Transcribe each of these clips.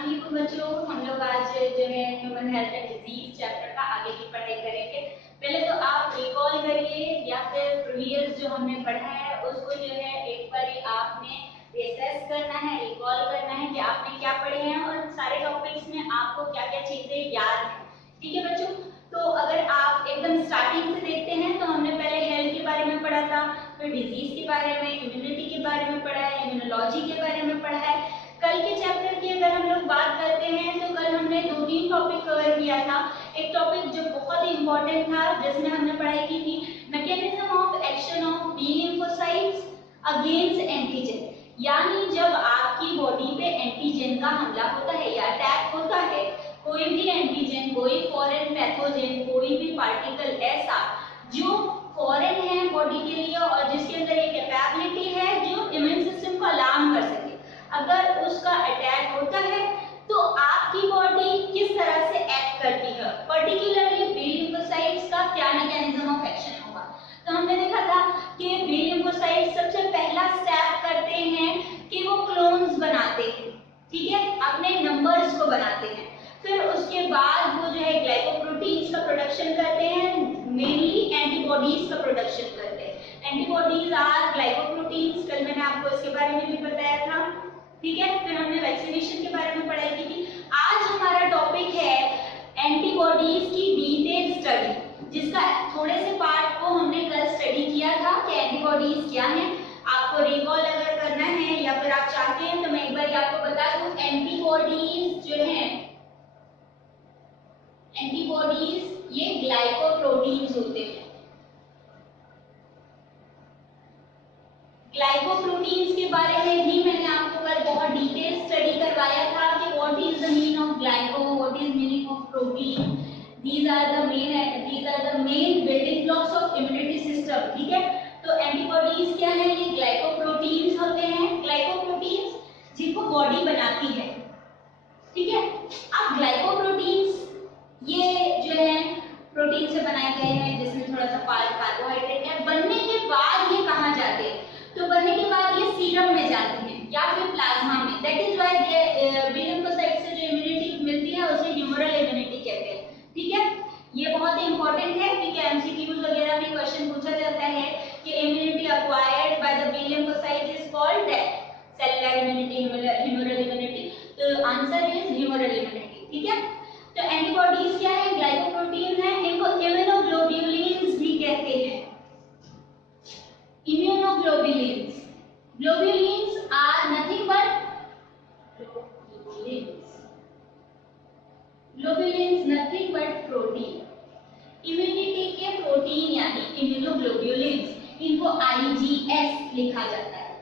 अस्सलाम वालेकुम बच्चों, हम लोग आज जो है human health and disease chapter का आगे की पढ़ाई करेंगे। पहले तो आप रिकॉल करिए या फिर प्रीवियस जो हमने पढ़ा है उसको जो है एक बार आपने रिसेस करना है, रिकॉल करना है कि आपने क्या पढ़े हैं और सारे टॉपिक्स में आपको क्या क्या चीजें याद हैं। ठीक है बच्चों, तो अगर आप एकदम स्टार्टिंग से देखते हैं तो हमने पहले हेल्थ के बारे में पढ़ा था, फिर डिजीज के बारे में, इम्यूनिटी के बारे में पढ़ा है, इम्यूनोलॉजी के बारे में पढ़ा है। कल के चैप्टर की अगर हम लोग बात करते हैं तो कल हमने 2-3 टॉपिक कवर किया था। एक टॉपिक जो बहुत ही इंपॉर्टेंट था जिसमें हमने पढ़ाई की थी mechanism of action of B lymphocytes against antigen, यानी जब आपकी बॉडी पे एंटीजन का हमला होता है या अटैक होता है, कोई भी एंटीजन, कोई फॉरेन पैथोजन, कोई भी पार्टिकल ऐसा जो फॉरेन है बॉडी के लिए और जिसके अंदर एक कैपेबिलिटी है जो इम्यून सिस्टम को अलार्म कर सके, अगर उसका अटैक होता है तो आपकी बॉडी किस तरह से एक्ट करती है, पर्टिकुलरली बी लिम्फोसाइट्स का क्या मैकेनिज्म ऑफ एक्शन होगा। तो हमने देखा था कि बी लिम्फोसाइट्स सबसे पहला स्टेप करते हैं कि वो क्लोन्स बनाते हैं, ठीक है, अपने नंबर्स को बनाते हैं। फिर उसके बाद वो जो है ग्लाइकोप्रोटीन्स का प्रोडक्शन करते हैं, मेनली एंटीबॉडीज का प्रोडक्शन करते हैं। एंटीबॉडीज आर ग्लाइकोप्रोटीन्स, कल मैंने आपको इसके बारे में भी बताया था, ठीक है। फिर हमने वैक्सीनेशन के बारे में पढ़ाई की थी। आज हमारा टॉपिक है एंटीबॉडीज की डिटेल स्टडी, जिसका थोड़े से पार्ट को हमने कल स्टडी किया था कि एंटीबॉडीज क्या हैं। आपको रिकॉल अगर करना है या फिर आप चाहते हैं तो मैं एक बार आपको बता दूं, एंटीबॉडीज जो हैं, एंटीबॉडीज ये ग्लाइकोप्रोटीन्स होते हैं। ग्लाइकोप्रोटीन्स के बारे में भी मैंने आपको कल बहुत डिटेल स्टडी करवाया था कि what is the meaning of glyco, what is meaning of protein, these are the main building blocks of immunity system, ठीक है। तो एंटीबॉडीज क्या है, ये ग्लाइकोप्रोटीन्स होते हैं, ग्लाइकोप्रोटीन्स जिनको बॉडी बनाती है, ठीक है। अब ग्लाइकोप्रोटीन्स ये जो है प्रोटीन से बनाए गए हैं जिसमें थोड़ा सा पार्ट कार्बोहाइड्रेट है। बनने के बाद ये कहाँ जाते हैं, तो बनने के बाद ये सीरम में जाते हैं या फिर प्लाज्मा में। That is why B lymphocyte से जो इम्यूनिटी मिलती है उसे ह्यूमरल इम्यूनिटी कहते हैं, ठीक है। ये बहुत ही इंपॉर्टेंट है क्योंकि एमसीक्यूज वगैरह में क्वेश्चन पूछा जाता है कि immunity acquired by the B lymphocyte is called cellular immunity, humoral immunity. तो आंसर इज ह्यूमरल इम्यूनिटी, ठीक है। तो एंटीबॉडीज क्या है, ग्लाइकोप्रोटीन है, इनको इम्यूनोग्लोबुलिन्स भी कहते हैं। Immunoglobulins. Globulins are nothing but globulins nothing but protein. Immunity के प्रोटीन यानी immunoglobulins, इनको IgS लिखा जाता है।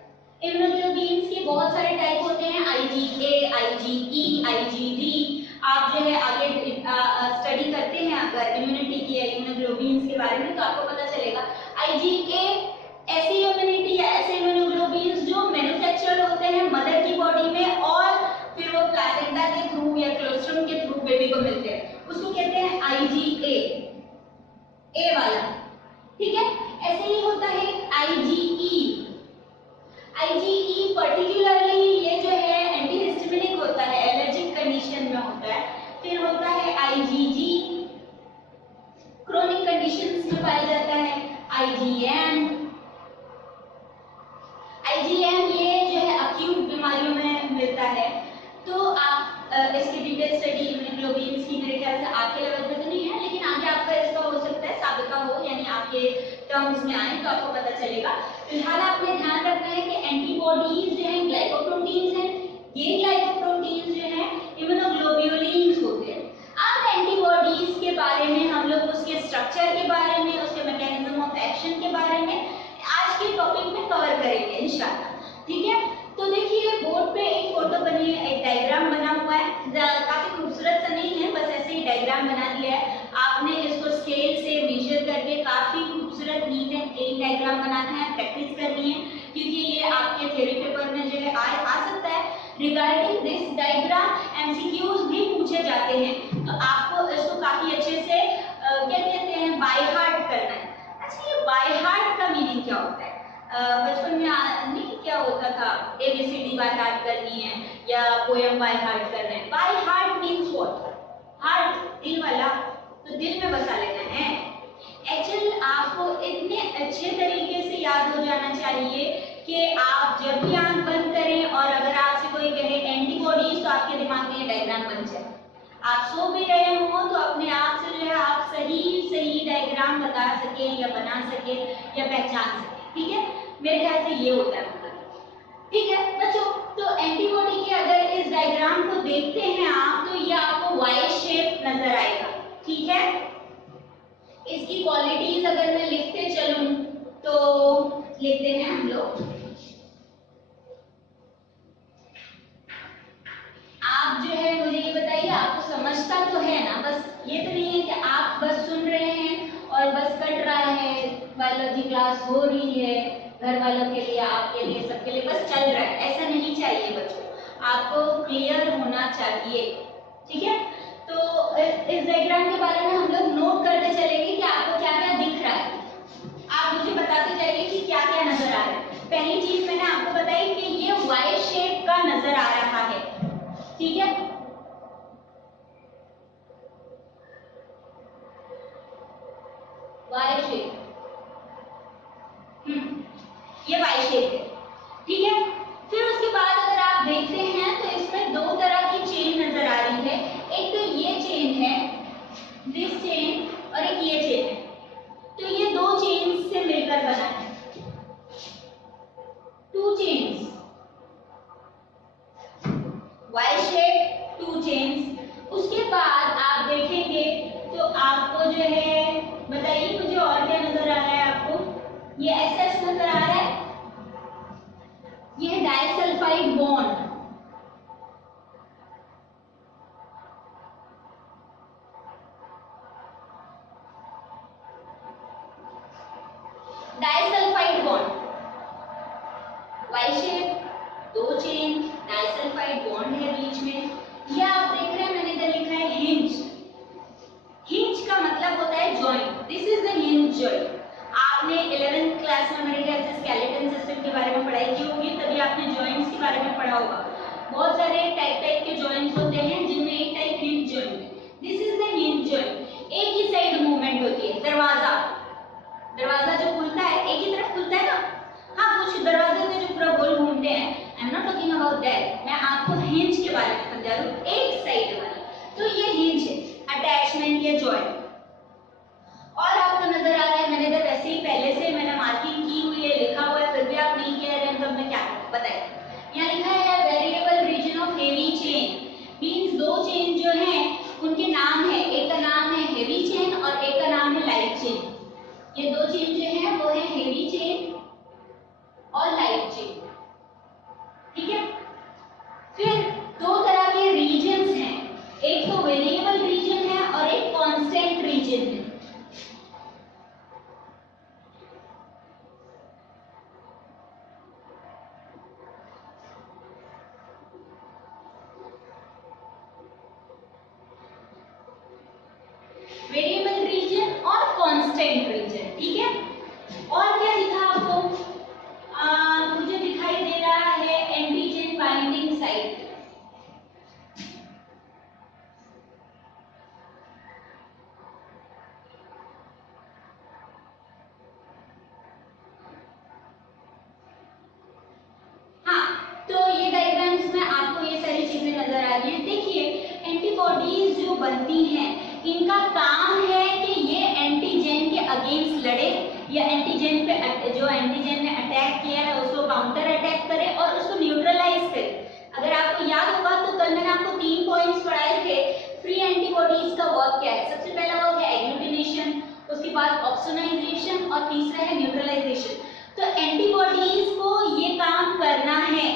Immunoglobulins के बहुत सारे टाइप होते हैं, IgA, IgE, IgD। आप जो है आगे स्टडी करते हैं अगर इम्यूनिटी की इम्यूनोग्लोबुलिन्स के बारे में तो आपको पता चलेगा। IgA ऐसी इम्यूनिटी या ऐसे इम्यूनोग्लोबुलिन्स जो मैन्युफैक्चर्ड होते हैं मदर की बॉडी में और फिर वो प्लासेंटा के थ्रू या क्लोस्ट्रम के थ्रू बेबी को मिलते हैं, उसको कहते हैं IgA, ए वाला, ठीक है। ऐसे ही होता है IgE। IgE पर्टिकुलरली ये जो है एंटीहिस्टामिनिक होता है, एलर्जिक कंडीशन में होता है। फिर होता है IgG, क्रोनिक कंडीशंस में पाया जाता है। IgM ये जो है अक्यूट बीमारियों में मिलता है। तो आप इसकी डिटेल स्टडी इम्यूनोग्लोबुलिन्स की मेरे ख्याल से आपके लेवल पे तो नहीं है, लेकिन आगे आपका इसका हो सकता है साबिका हो, यानी आपके टर्म्स में आए तो आपको पता चलेगा। फिलहाल आपने ध्यान रखना है कि एंटीबॉडीज जो है ग्लाइकोप्रोटीन्स हैं, ये ग्लाइकोप्रोटीन्स जो है इम्यूनोग्लोबुलिन्स होते हैं। अब एंटीबॉडीज के बारे में हम लोग उसके स्ट्रक्चर के बारे में, उसके मैकेनिज्म ऑफ एक्शन के बारे में आज के टॉपिक में कवर करेंगे इंशाल्लाह, ठीक है। तो देखिए बोर्ड पे एक फोटो बनी है, एक डायग्राम बना हुआ है, काफी खूबसूरत सा नहीं है, बस ऐसे ही डायग्राम बना दिया है। आपने इसको स्केल से मेजर करके काफी खूबसूरत नीट एंड क्लीन डायग्राम बनाना है, प्रैक्टिस करनी है क्योंकि ये आपके थ्योरी पेपर में जो है आ सकता है। रिगार्डिंग दिस डायग्राम एमसीक्यूज भी पूछे जाते हैं, तो आपको इसको काफी अच्छे से क्या कहते हैं बाय हार्ट करना है। अच्छा, ये बाय हार्ट का मीनिंग क्या होता है? बचपन में नहीं क्या होता था, ABCD बाय हार्ट करनी है या पोएम बाय हार्ट करना है। By heart means what? Heart, दिल वाला, तो दिल में बसा लेना है। एक्चुअली आपको इतने अच्छे तरीके से याद हो जाना चाहिए कि आप जब भी आंख बंद करें और अगर आपसे कोई कहे एंटीबॉडीज तो आपके दिमाग में ये डायग्राम बन जाए। आप सो भी रहे हो तो अपने आप से जो है आप सही सही डायग्राम बता सके या बना सके या पहचान सके। ठीक है, मेरे ख्याल से ये होता है मतलब। ठीक है बच्चों, तो एंटीबॉडी के अगर इस डायग्राम को देखते हैं आप तो ये आपको वाई शेप नजर आएगा। ठीक है, इसकी क्वालिटीज अगर मैं लिखते चलूं तो लिखते हैं हम लोग। आप जो है मुझे ये बताइए, आपको समझता तो है ना? बस ये तो नहीं है कि आप बस सुन रहे हैं और बस कट रहा है, बायोलॉजी क्लास हो रही है, घर वालों के लिए, आपके लिए, सबके लिए बस चल रहा है, ऐसा नहीं चाहिए बच्चों। आपको क्लियर होना चाहिए। ठीक है, तो इस डायग्राम के बारे में हम लोग नोट करते चलेंगे कि आपको क्या क्या दिख रहा है। आप मुझे बताते जाइए कि क्या क्या नजर आ रहा है। पहली चीज मैंने आपको बताई कि ये वाई शेप का नजर आ रहा है। ठीक है, वाई शेप, ये वाई शेप है। ठीक है, फिर उसके बाद अगर आप देखते हैं तो इसमें दो तरह की चेन नजर आ रही है। एक तो ये चेन है, दिस चेन, और एक ये चेन है। तो ये दो चेन से मिलकर बना है, two chains, Y shape, two chains. उसके बाद आप देखेंगे तो आपको जो है, बताइए मुझे और क्या नजर आ रहा है आपको? ये SS नजर आ रहा है, ये disulphide bond. Disulphide bond, Y shape, दो चेन, डाइसल्फाइड बॉन्ड है बीच में। ये आप देख रहे हैं मैंने इधर लिखा है हिंज। हिंज का मतलब होता है joint. This is the hinge joint. आपने 11th क्लास में मेरे ख्याल से स्केलेटन सिस्टम के बारे में पढ़ाई की होगी, तभी आपने जॉइंट्स के बारे में पढ़ा होगा। बहुत सारे टाइप के जॉइंट्स होते हैं जिनमें एक टाइप हिंज जॉइंट है। This is the hinge joint. एक ही साइड मूवमेंट होती है। दरवाजा, दरवाजा जो खुलता है एक ही तरफ खुलता है ना? हाँ, कुछ दरवाजे थे जो पूरा गोल घूमते हैं। I am not talking about that, मैं आपको हिंज के बारे में समझा रही हूँ, एक साइड वाला। तो ये हिंज है, अटैचमेंट या जॉइंट। और आपको नजर आ रहा है, मैंने तो वैसे ही पहले से मैंने मार्किंग की हुई है, लिखा हुआ है, फिर भी आप नहीं कह रहे हैं तो मैं क्या करूं बताइए। यहाँ लिखा है variable region of heavy chain. Means दो चेन जो हैं उनके नाम है, एक का नाम है हेवी चेन और एक का नाम है लाइट चेन। ये दो चेन जो है वो है हेवी चेन और लाइट चेन। ठीक है, फिर दो तरह के रीजन्स हैं, एक तो वेरिएबल रीजन है और एक कांस्टेंट रीजन है। वेरिएबल रीजन और कांस्टेंट रीजन। ठीक है, और क्या दिखा आपको? मुझे दिखाई दे रहा है एंटीजन बाइंडिंग साइट। हाँ, तो ये डायग्राम्स में आपको ये सारी चीजें नजर आ रही हैं। देखिए, एंटीबॉडीज जो बनती हैं इनका काम है कि ये एंटीजन के अगेंस्ट लड़े या एंटीजन पे जो एंटीजन ने अटैक किया है उसको काउंटर अटैक करे और उसको न्यूट्रलाइज करे। अगर आपको याद होगा तो कल मैंने आपको 3 पॉइंट्स पढ़ाए थे। फ्री एंटीबॉडीज का वर्क क्या है? सबसे पहला वर्क है एग्लूटिनेशन, उसके बाद ऑप्सोनाइजेशन और तीसरा है न्यूट्रलाइजेशन। तो एंटीबॉडीज को ये काम करना है,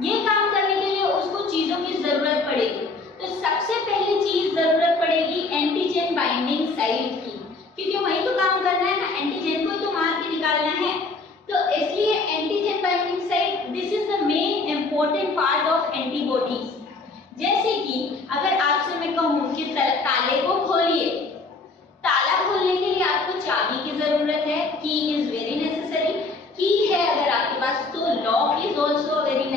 ये काम करने के लिए उसको चीजों की जरूरत पड़ेगी। तो सबसे पहली चीज जरूरत पड़ेगी एंटीजन बाइंडिंग साइट की, क्योंकि वही तो काम करना है ना, एंटीजन को तो मार के निकालना है। तो इसलिए antigen binding site, this is the main important part of antibodies. जैसे कि अगर आपसे मैं कहूं कि ताले को खोलिए, ताला खोलने के लिए आपको चाबी की जरूरत है, की इज वेरी नेसेसरी। की है अगर आपके पास तो लॉक इज ऑल्सो वेरी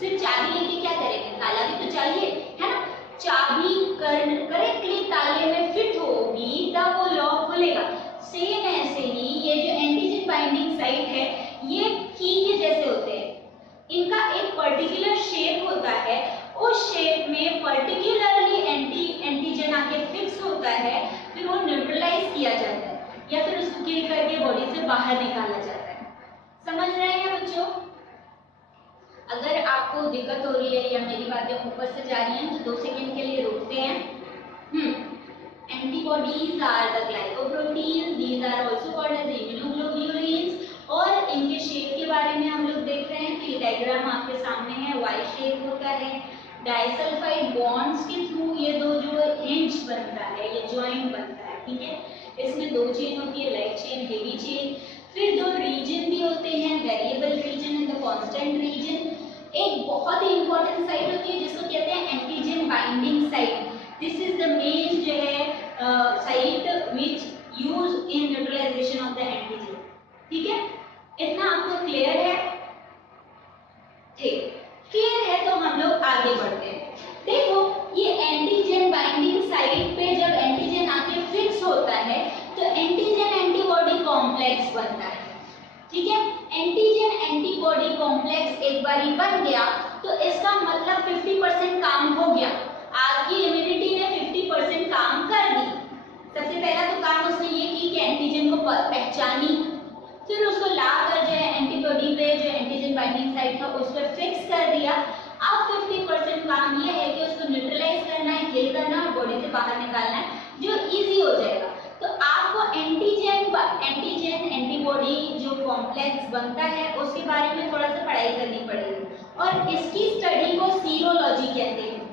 सिर्फ चाबी लेके क्या करेंगे, ताला भी तो चाहिए, है ना। चाबी करेक्टली ताले में फिट होगी तब वो लॉक खुलेगा। सेम ऐसे ही ये जो एंटीजन बाइंडिंग साइट है ये की के जैसे होते हैं, इनका एक पर्टिकुलर शेप होता है, उस शेप में पर्टिकुलरली एंटीजन आके फिक्स होता है, फिर वो न्यूट्रलाइज किया जाता है या फिर उसको किल करके बॉडी से बाहर निकाला जाता है। समझ रहे हैं बच्चों? अगर आपको दिक्कत हो रही है या मेरी बातें ऊपर से जा रही हैं तो 2 सेकंड के लिए रोकते हैं। Antibodies are the glycoproteins, these are also called as immunoglobulins, और इनके शेप के बारे में हम लोग देख रहे हैं कि डायग्राम आपके सामने है, वाई शेप होता है। डाइसल्फाइड बॉन्ड्स के थ्रू ये दो जो हिंज बनता है, ये जॉइंट बनता है, ठीक है। इसमें 2 चेन होती है, लाइट चेन, हेवी चेन। फिर 2 रीजन भी होते हैं, variable region and the constant region. एक बहुत ही इंपॉर्टेंट साइट होती है जिसको कहते हैं antigen binding site. This is the main जो है site which use in neutralisation of the antigen, ठीक है। इतना आपको क्लियर है? ठीक, क्लियर है तो हम लोग आगे बढ़ते हैं। देखो ये एंटीजन बाइंडिंग साइट पे जब एंटीजन आके फिक्स होता है तो एंटीजन एंटीबॉडी कॉम्प्लेक्स बनता है, ठीक है। एंटीजन एंटीबॉडी कॉम्प्लेक्स एक बार बन गया तो इसका मतलब 50% काम हो गया। आपकी इम्यूनिटी ने 50% काम कर दी। सबसे पहला तो काम उसने ये की कि एंटीजन को पहचानी, फिर उसको लाकर जो है एंटीबॉडी पे जो एंटीजन बाइंडिंग साइट था उस पर फिक्स कर दिया। अब 50% काम ये है कि उसको न्यूट्रलाइज करना है, किल करना है और बॉडी से बाहर निकालना है, जो इजी हो जाएगा। तो आपको एंटीजन एंटीबॉडी जो कॉम्प्लेक्स बनता है उसके बारे में थोड़ा सा पढ़ाई करनी पड़ेगी, और इसकी स्टडी को सीरोलॉजी कहते हैं।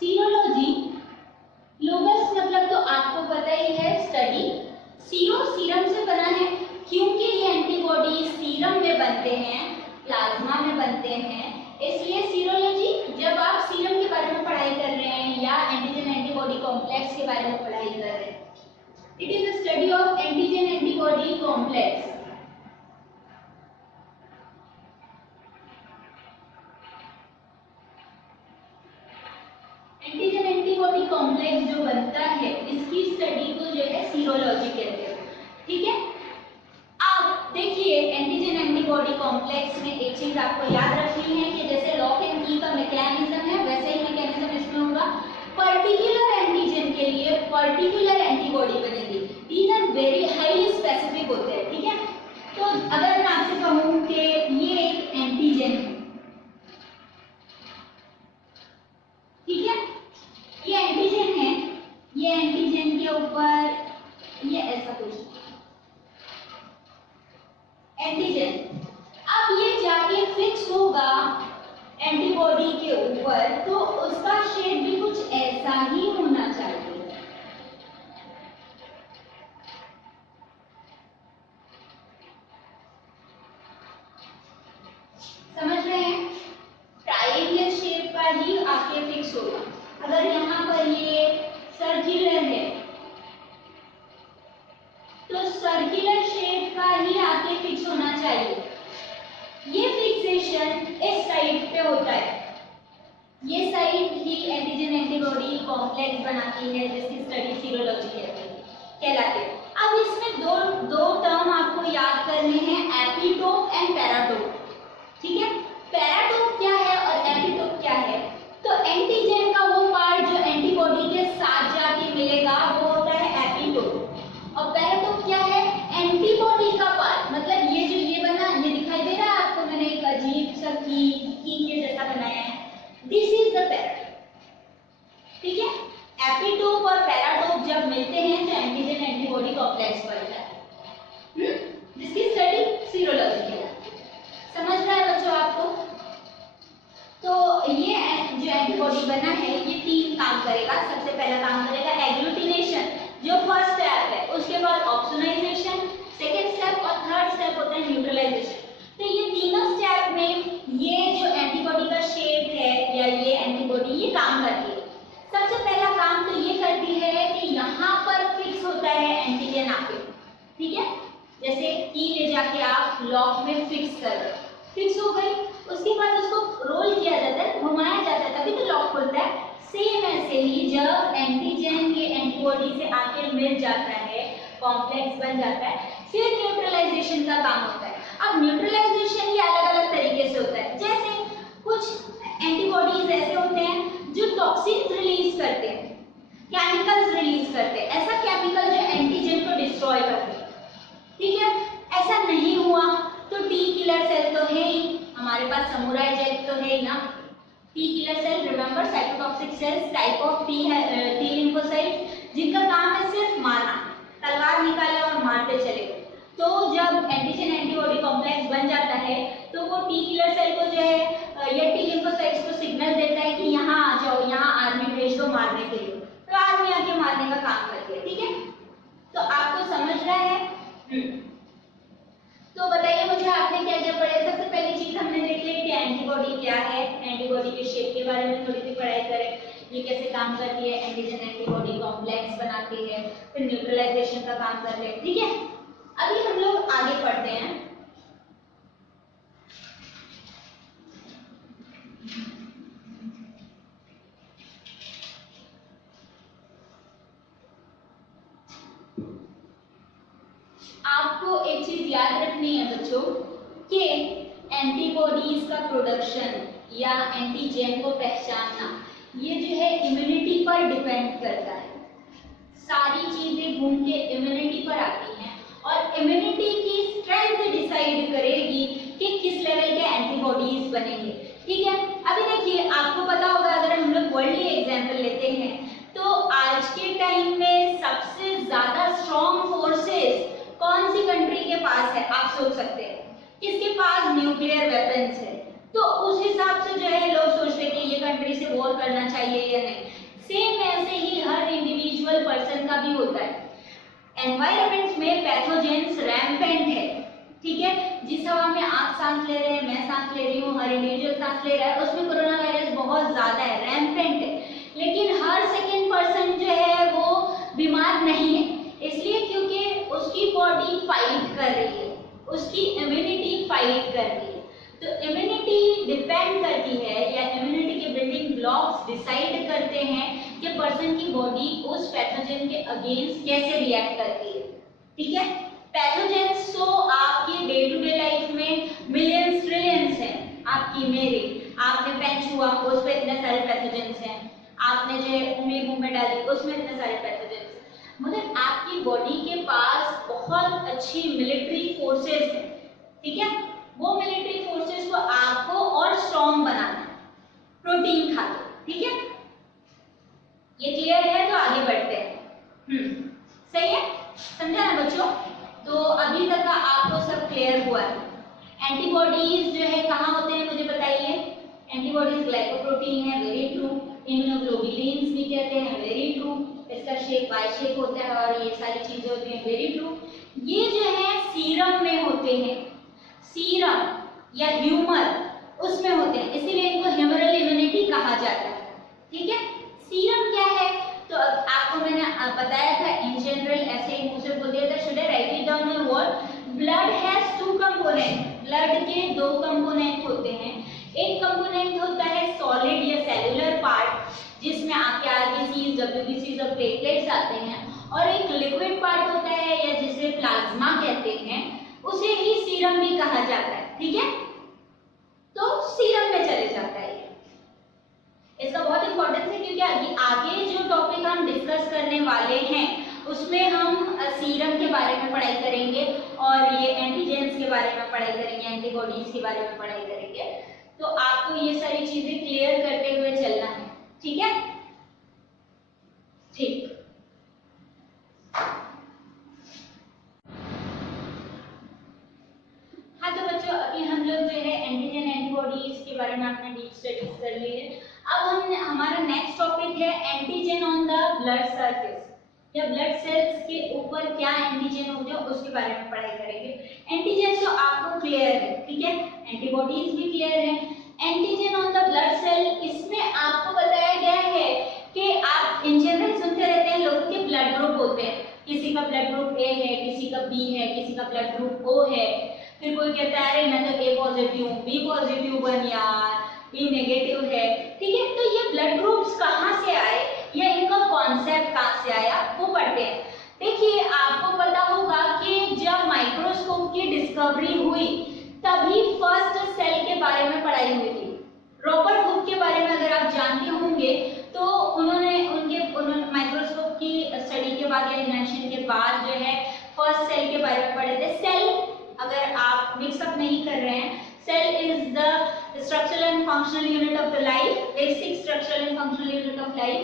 सीरोलॉजी, लोगस मतलब तो आपको पता ही है, स्टडी। सीरो सीरम से बना है, क्योंकि ये एंटीबॉडी सीरम में बनते हैं, प्लाज्मा में बनते हैं, इसलिए सीरोलॉजी। जब आप सीरम के बारे में पढ़ाई कर रहे हैं या एंटीजन एंटीबॉडी कॉम्प्लेक्स के बारे में पढ़ाई कर रहे हैं, it is the study of antigen antibody complex. Antigen antibody complex जो बनता है इसकी स्टडी को जो है सीरोलॉजी कहते हैं, ठीक है। अब देखिए एंटीजन एंटीबॉडी कॉम्प्लेक्स में एक चीज आपको याद रखनी है कि जैसे लॉक एंड की का मैकेनिज्म है वैसे ही मैकेनिज्म इसमें होगा। पर्टिकुलर एंटीजन के लिए पर्टिकुलर एंटीबॉडी बनेगी। These are very highly specific होते हैं, ठीक है। तो अगर मैं आपसे कहूं कि ये एक एंटीजन है, ठीक है, ये एंटीजन है, ये एंटीजन के ऊपर ये ऐसा कुछ एंटीजन, अब ये जाके फिक्स होगा एंटीबॉडी के ऊपर तो उसका शेप भी कुछ ऐसा ही होना चाहिए। समझ रहे हैं? ट्रायंगुलर शेप का ही आके फिक्स होगा। अगर यहाँ पर ये सर्कुलर है तो सर्कुलर शेप का ही आके फिक्स होना चाहिए। ये फिक्सेशन इस साइड पे होता है, ये साइड ही एंटीजन एंटीबॉडी कॉम्प्लेक्स बनाती है जिसकी स्टडी सीरोलॉजी कहलाती है। अब इसमें दो टर्म आपको याद करने हैं, एपिटोप एंड पैराटोप, ठीक है। पैराटोप क्या है और एपिटोप क्या है? तो एंटीजन का वो पार्ट जो एंटीबॉडी के साथ जाके मिलेगा वो होता है एपिटोप, और पैराटोप क्या है? एंटीबॉडी का पार्ट। मतलब ये जो ये बना, ये दिखाई दे रहा है आपको, मैंने एक अजीब सा की के जैसा बनाया है, दिस इज द पैराटोप, ठीक है। एपिटोप और पैराटोप जब मिलते हैं तो एंटीजन एंटीबॉडी कॉम्प्लेक्स बनता है, जिसकी स्टडी सीरोलॉजी कहलाती है। समझ रहा है बच्चों आपको? तो ये जो एंटीबॉडी बना है ये 3 काम करेगा। सबसे पहला काम करेगा एग्लूटिनेशन, जो फर्स्ट स्टेप है, उसके बाद ऑप्सोनाइजेशन, सेकंड स्टेप, और थर्ड स्टेप होता है न्यूट्रलाइजेशन। तो ये तीनों स्टेप में ये जो एंटीबॉडी का शेप है या ये एंटीबॉडी ये काम करती है। सबसे पहला काम तो ये करती है कि यहाँ पर फिक्स होता है एंटीजन आके, ठीक है। जैसे की ले जाके आप लॉक में फिक्स कर दो, फिक्स हो गई, उसके बाद उसको रोल किया जाता है, घुमाया जाता है, तभी तो लॉक खुलता है। सेम ऐसे ही जब एंटीजन ये एंटीबॉडी से आके मिल जाता है, कॉम्प्लेक्स बन जाता है, फिर न्यूट्रलाइजेशन का काम होता है। अब न्यूट्रलाइजेशन ये अलग अलग तरीके से होता है। जैसे कुछ एंटीबॉडीज ऐसे होते हैं जो टॉक्सिन रिलीज करते हैं, केमिकल्स रिलीज करते हैं, ऐसा केमिकल जो एंटीजन को डिस्ट्रॉय करते हैं, ठीक है। ऐसा नहीं हुआ तो टी किलर सेल तो है ही, हमारे पास समुराई जेल तो है ही ना। T killer cell, remember cytotoxic cells type of T lymphocyte जिनका काम है सिर्फ मारना, तलवार निकाले और मारते चले। तो जब एंटीजन एंटीबॉडी कॉम्प्लेक्स बन जाता है तो वो टी किलर सेल को जो है या टी लिम्फोसाइट्स को सिग्नल देता है कि यहाँ आ जाओ, यहाँ आर्मी भेज दो मारने के लिए, तो आर्मी आके मारने का काम करती है, ठीक है। तो आपको समझ रहा है? तो बताइए मुझे आपने क्या क्या पढ़ा। सबसे पहली चीज हमने देख ली कि एंटीबॉडी क्या है, एंटीबॉडी के शेप के बारे में थोड़ी सी पढ़ाई करें, ये कैसे काम करती है, एंटीजन एंटीबॉडी कॉम्प्लेक्स बनाती है, फिर न्यूट्रलाइजेशन का काम करते हैं, ठीक है। अभी हम लोग आगे पढ़ते हैं। आपको एक चीज याद रखनी है बच्चों कि एंटीबॉडीज का प्रोडक्शन या एंटीजन को पहचानना ये जो है इम्यूनिटी पर डिपेंड करता है। सारी चीजें घूम के इम्यूनिटी पर आती हैं और इम्यूनिटी की स्ट्रेंथ डिसाइड करेगी कि किस लेवल के एंटीबॉडीज बनेंगे, ठीक है। अभी देखिए आपको पता होगा, अगर हम लोग वर्ल्डली एग्जांपल लेते हैं तो आज के टाइम में सबसे ज्यादा स्ट्रॉन्ग फोर्सेस कौन सी कंट्री के पास है, आप सोच सकते हैं। किसके पास न्यूक्लियर वेपन्स है, तो उस हिसाब से जो है लोग सोचते हैं कि ये कंट्री से वॉर करना चाहिए या नहीं। सेम ऐसे ही हर इंडिविजुअल पर्सन का भी होता है। एनवायरनमेंट में पैथोजेंस रैम्पेंट है, ठीक है। जिस हवा में आप सांस ले रहे हैं, मैं सांस ले रही हूँ, हर इंडिविजुअल सांस ले रहा है, उसमें कोरोना वायरस बहुत ज्यादा है, रैम्पेंट है। लेकिन हर सेकेंड पर्सन जो है वो बीमार नहीं है, इसलिए क्योंकि उसकी बॉडी फाइट कर रही है, उसकी इम्यूनिटी फाइट कर रही है। तो इम्यूनिटी डिपेंड करती है या इम्यूनिटी के बिल्डिंग ब्लॉक्स डिसाइड करते हैं कि पर्सन की बॉडी उस पैथोजन के अगेंस्ट कैसे रिएक्ट करती है, ठीक है। पैथोजेंस तो आपकी डे टू डे लाइफ में मिलियंस ट्रिलियंस हैं, आपकी मेरी, आपने पेन छुआ उस पर इतने सारे पैथोजेंस हैं, आपने जो उंगली मुंह में डाली उसमें इतने सारे पैथोजेंस हैं, मगर आपकी बॉडी के पास बहुत अच्छी मिलिट्री फोर्सेस है, ठीक है। वो मिलिट्री फोर्सेस को आपको और स्ट्रॉन्ग बनाना है प्रोटीन खा के, ठीक है। ये क्लियर है? तो आगे बढ़ते हैं। सही है, समझा ना बच्चों? तो अभी तक का आपको सब क्लियर हुआ है। एंटीबॉडीज जो है कहाँ होते हैं मुझे बताइए। एंटीबॉडीज ग्लाइकोप्रोटीन है, वेरी ट्रू। इम्यूनोग्लोबुलिन्स भी कहते हैं, वेरी ट्रू। इसका शेप वाई शेप होता है और ये सारी चीजें होती हैं, वेरी ट्रू। ये जो है सीरम में होते हैं, सीरम या ह्यूमर उसमें होते हैं, इसीलिए इनको ह्यूमरल इम्यूनिटी कहा जाता है, ठीक है। सीरम क्या है तो आपको मैंने बताया था इन जनरल, ऐसे ही मुझे बोल दिया था, should I write it down on what. Blood has two component, blood के दो कंपोनेंट होते हैं। एक कंपोनेंट होता है सॉलिड या सेलुलर पार्ट जिसमें आपके आरबीसीज, डब्ल्यूबीसीज और प्लेटलेट्स आते हैं, और एक लिक्विड पार्ट होता है या जिसे प्लाज्मा कहते हैं, उसे ही सीरम भी कहा जाता है, ठीक है। तो सीरम में चले जाता है। इसका बहुत इंपॉर्टेंस है क्योंकि आगे जो टॉपिक हम डिस्कस करने वाले हैं उसमें हम सीरम के बारे में पढ़ाई करेंगे और ये एंटीजेंस के बारे में पढ़ाई करेंगे, एंटीबॉडीज के बारे में पढ़ाई करेंगे। तो आपको ये सारी चीजें क्लियर करते हुए चलना है, ठीक है। ठीक, हाँ तो बच्चों अभी हम लोग जो है एंटीजन एंटीबॉडीज के बारे में आपने डीप स्टडीज कर ली है। अब हम हमारा नेक्स्ट टॉपिक है antigen on the blood surface, या ब्लड सेल्स के ऊपर क्या एंटीजन होते हैं उसके बारे में पढ़ाई करेंगे। एंटीजन तो आपको क्लियर है, ठीक है, एंटीबॉडीज भी क्लियर है। Antigen on the blood cell, इसमें आपको बताया गया है कि आप इन जनरल सुनते रहते हैं लोगों के ब्लड ग्रुप होते हैं, किसी का ब्लड ग्रुप ए है, किसी का बी है, किसी का ब्लड ग्रुप ओ है। फिर कोई कहता है अरे मैं तो ए पॉजिटिव हूँ, बी पॉजिटिव बन यार, बी नेगेटिव है। ठीक है, तो ये ब्लड ग्रुप्स कहाँ से आए या इनका कॉन्सेप्ट कहाँ से आया वो पढ़ते हैं। देखिए आपको पता होगा कि जब माइक्रोस्कोप की डिस्कवरी हुई तभी फर्स्ट सेल के बारे में पढ़ाई हुई थी। रॉबर्ट हुक के बारे में अगर आप जानते होंगे तो उन्होंने माइक्रोस्कोप की स्टडी के बाद या इन्वेंशन के बाद जो है फर्स्ट सेल के बारे में पढ़े थे। सेल, अगर आप मिक्सअप नहीं कर रहे हैं, cell is the structural and functional unit of the life, basic structural and functional unit of life,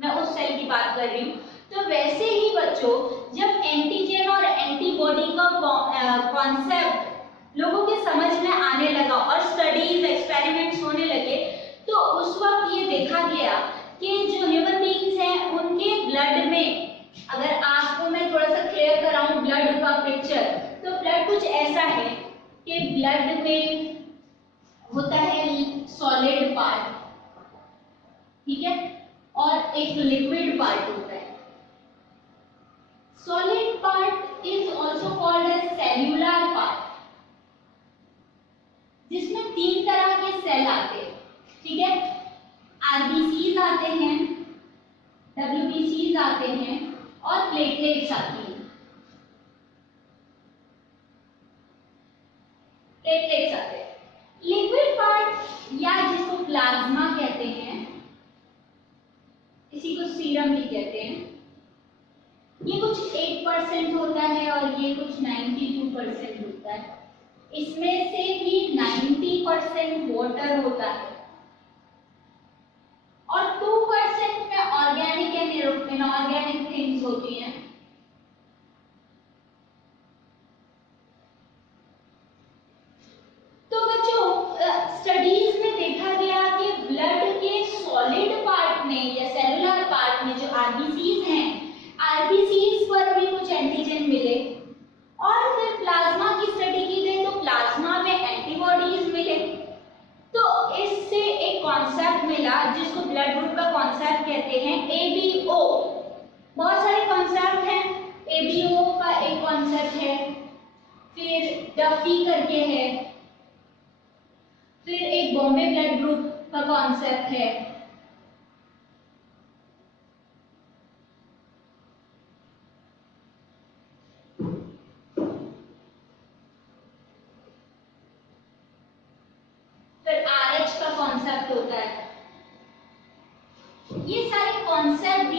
मैं उस सेल की बात कर रही हूँ। तो वैसे ही बच्चों जब एंटीजन और एंटीबॉडी का कॉन्सेप्ट लोगों के समझ में आने लगा और स्टडीज एक्सपेरिमेंट्स होने लगे तो उस वक्त ये देखा गया कि जो ह्यूमन बीइंग्स हैं उनके ब्लड में, अगर आपको मैं थोड़ा सा क्लियर कराऊं ब्लड का पिक्चर, तो ब्लड कुछ ऐसा है कि ब्लड में होता है सॉलिड पार्ट, ठीक है, और एक लिक्विड पार्ट होता है। Solid part is also called as cellular part, जिसमें 3 तरह के सेल आते हैं, ठीक है। आरबीसीज आते हैं, डब्ल्यूबीसीज आते हैं और प्लेटलेट्स आती हैं। प्लेटलेट्स आते हैं। लिक्विड पार्ट या जिसको प्लाज्मा कहते हैं, इसी को सीरम भी कहते हैं, ये कुछ 8% होता है और ये कुछ 92% होता है। इसमें से भी 90% वाटर होता है और 2% में ऑर्गेनिक एंड इनऑर्गेनिक थिंग्स होती हैं। तो बच्चों स्टडीज में देखा गया कि ब्लड के सॉलिड पार्ट में या सेलुलर पार्ट में जो आरबीसीज हैं, आरबीसीज पर भी कुछ एंटीजन मिले और फिर प्लाज्मा की स्टडी की गई तो प्लाज्मा में एंटीबॉडीज मिले। तो इससे एक कॉन्सेप्ट मिला जिसको ब्लड ग्रुप का कॉन्सेप्ट कहते हैं एबीओ। बहुत सारे कॉन्सेप्ट हैं, एबीओ का एक कॉन्सेप्ट है, फिर डफी करके है, फिर एक बॉम्बे ब्लड ग्रुप का कॉन्सेप्ट है। कॉन्सेप्ट होता है। ये सारे कॉन्सेप्ट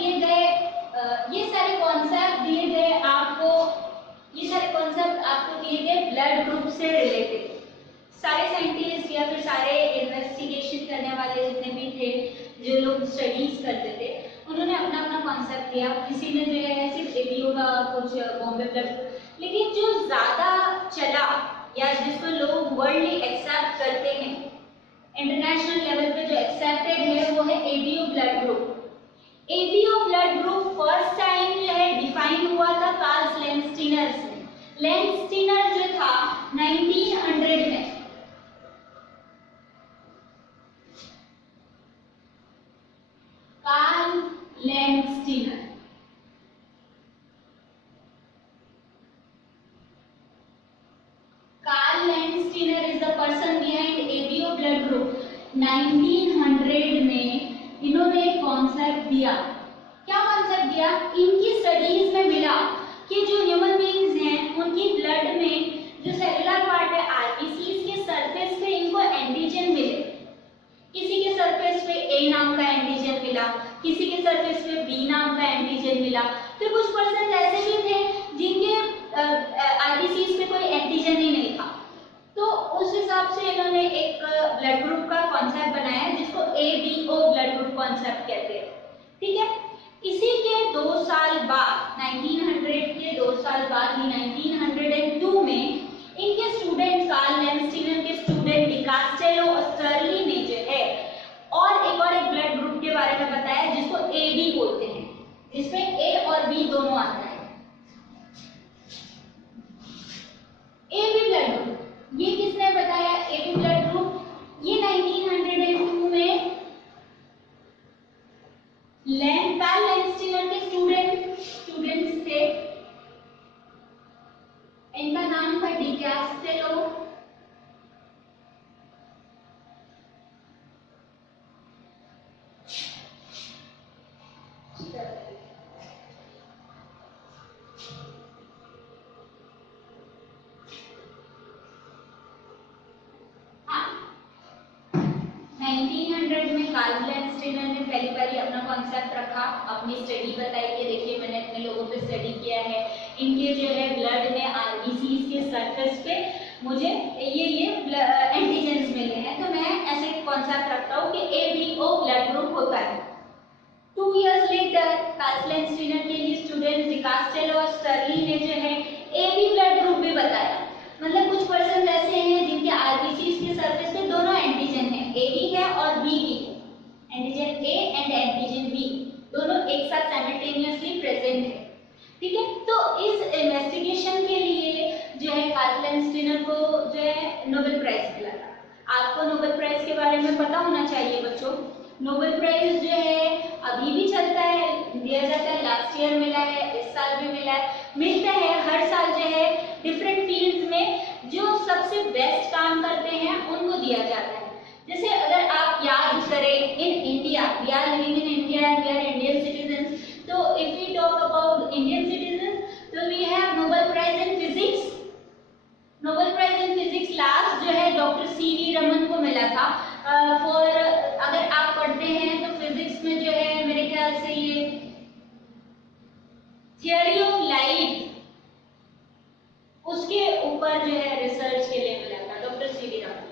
दिए गए आपको, ये सारे कॉन्सेप्ट आपको दिए गए ब्लड ग्रुप से रिलेटेड। सारे साइंटिस्ट या फिर सारे इन्वेस्टिगेशन करने वाले जितने भी थे, जो लोग स्टडीज करते थे, उन्होंने अपना अपना कॉन्सेप्ट दिया। किसी ने जो है सिर्फ एबीओ का, कुछ बॉम्बे ब्लड, लेकिन जो ज्यादा चला या जिसको लोग वर्ल्डली एक्सेप्ट करते हैं, इंटरनेशनल लेवल पे जो एक्सेप्टेड है वो है ABO blood group. ABO blood group first time जो है डिफाइन हुआ था कार्ल लेंस्टीनर से। लेंस्टीनर जो था 1900 में, Karl Landsteiner, Karl Landsteiner is the person behind ABO blood group. 1900 में इन्होंने एक कॉन्सेप्ट दिया। क्या कॉन्सेप्ट दिया? इनकी स्टडीज में मिला कि जो ह्यूमन बीइंग्स हैं उनकी ब्लड में जो सेलुलर पार्ट है, आरबीसीज के सरफेस पे इनको एंटीजन मिले। किसी के सरफेस पे ए नाम का एंटीजन मिला, किसी के सरफेस पे बी नाम का एंटीजन मिला, फिर कुछ पर्सन ऐसे भी थे जिनके आरबीसीज पे कोई एंटीजन ही नहीं था। तो उस हिसाब से इन्होंने एक ब्लड ग्रुप का कॉन्सेप्ट बनाया जिसको एबीओ ब्लड ग्रुप कॉन्सेप्ट कहते हैं। ठीक है, इसी के 2 साल बाद, 1900 के 2 साल बाद ही 1902 में इनके स्टूडेंट, कार्ल लेंस्टीनर के स्टूडेंट डिकास्टेलो स्टर्ली ने जो है और एक ब्लड ग्रुप के बारे में बताया जिसको एबी बोलते हैं, जिसमें ए और बी दोनों आता है। एबी ब्लड ग्रुप ये किसने बताया? एबी ब्लड ग्रुप ये 1902 में कार्ल लेंस्टीनर के स्टूडेंट्स थे। वन का डिकैस्टेलो, हाँ 1900 में कार्ल लैंडस्टीनर ने पहली बार अपना कॉन्सेप्ट रखा, अपनी स्टडी बताई कि देखिए मैंने इतने लोगों पे स्टडी किया है, इनके जो है ब्लड में आरबीसीज के सरफेस पे मुझे ये एंटीजेंस मिले हैं, तो मैं ऐसे कॉन्सेप्ट रखता हूँ कि एबीओ ब्लड ग्रुप होता है। 2 years लेटर कार्ल लैंडस्टीनर के लिए स्टूडेंट डिकास्टेलो और स्टर्ली ने जो है एबी ब्लड ग्रुप भी बताया। मतलब कुछ पर्सन ऐसे हैं जिनके आरबीसीज के सरफेस पे दोनों एंटीजन है, ए भी है और बी भी है, antigen A and antigen B दोनों एक साथ साइमल्टेनियसली प्रेजेंट है। ठीक है, तो इस इन्वेस्टिगेशन के लिए जो है कार्ल लैंडस्टीनर को जो है नोबेल प्राइज मिला था। आपको नोबेल प्राइज के बारे में पता होना चाहिए बच्चों। नोबेल प्राइज जो है अभी भी चलता है, दिया जाता है, लास्ट ईयर मिला है, इस साल भी मिला है, मिलता है हर साल जो है डिफरेंट फील्ड्स में जो सबसे बेस्ट काम करते हैं उनको दिया जाता है। जैसे अगर आप याद करें in India, we are living in India and we are Indian citizens, तो if we talk about Indian citizens तो we have Nobel prize in physics. Nobel prize in physics last जो है डॉक्टर सीवी रमन को मिला था for, अगर आप पढ़ते हैं तो फिजिक्स में जो है मेरे ख्याल से ये थियरी ऑफ लाइट, उसके ऊपर जो है रिसर्च के लिए मिला था डॉक्टर सीवी रमन।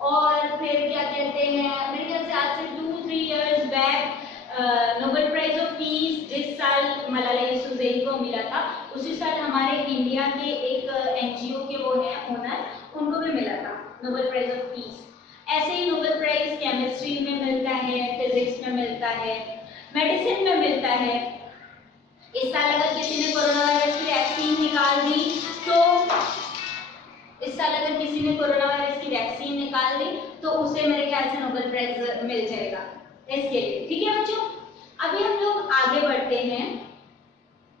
और फिर क्या कहते हैं, मेरे ख्याल से आज से 2-3 years back Nobel prize of peace जिस साल मलाला यूसुफजई को मिला था, उसी साल हमारे इंडिया के एक एनजीओ के वो हैं ओनर, उनको भी मिला था नोबेल प्राइज ऑफ पीस। ऐसे ही नोबेल प्राइज केमिस्ट्री में मिलता है, फिजिक्स में मिलता है, मेडिसिन में मिलता है। इस साल अगर किसी ने कोरोना वायरस की वैक्सीन निकाल दी तो उसे मेरे ख्याल से नोबेल प्राइज मिल जाएगा इसके लिए। ठीक है बच्चों, अभी हम लोग आगे बढ़ते हैं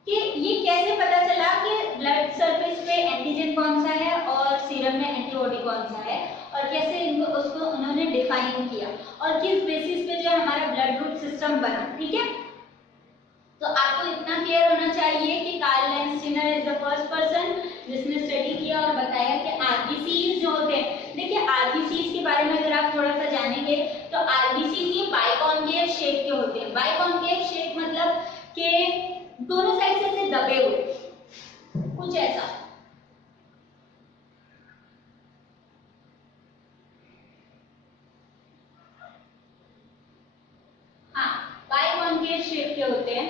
कि ये कैसे पता चला कि ब्लड सरफेस पे एंटीजन कौन सा है और सीरम में एंटीबॉडी कौन सा है, और कैसे इनको उसको उन्होंने डिफाइन किया और किस बेसिस पे जो हमारा ब्लड ग्रुप सिस्टम बना। ठीक है, तो आपको इतना क्लियर होना चाहिए कि Karl Landsteiner is the first person जिसने स्टडी किया और बताया कि आरबीसीज जो होते हैं, देखिए आरबीसीज के बारे में अगर आप थोड़ा सा जानेंगे तो आरबीसीज ये बाइकॉन्केव शेप के होते हैं। बाइकॉन्केव शेप मतलब कि दोनों साइड से ऐसे दबे हुए, कुछ ऐसा। हाँ, बाइकॉन्केव शेप के होते हैं,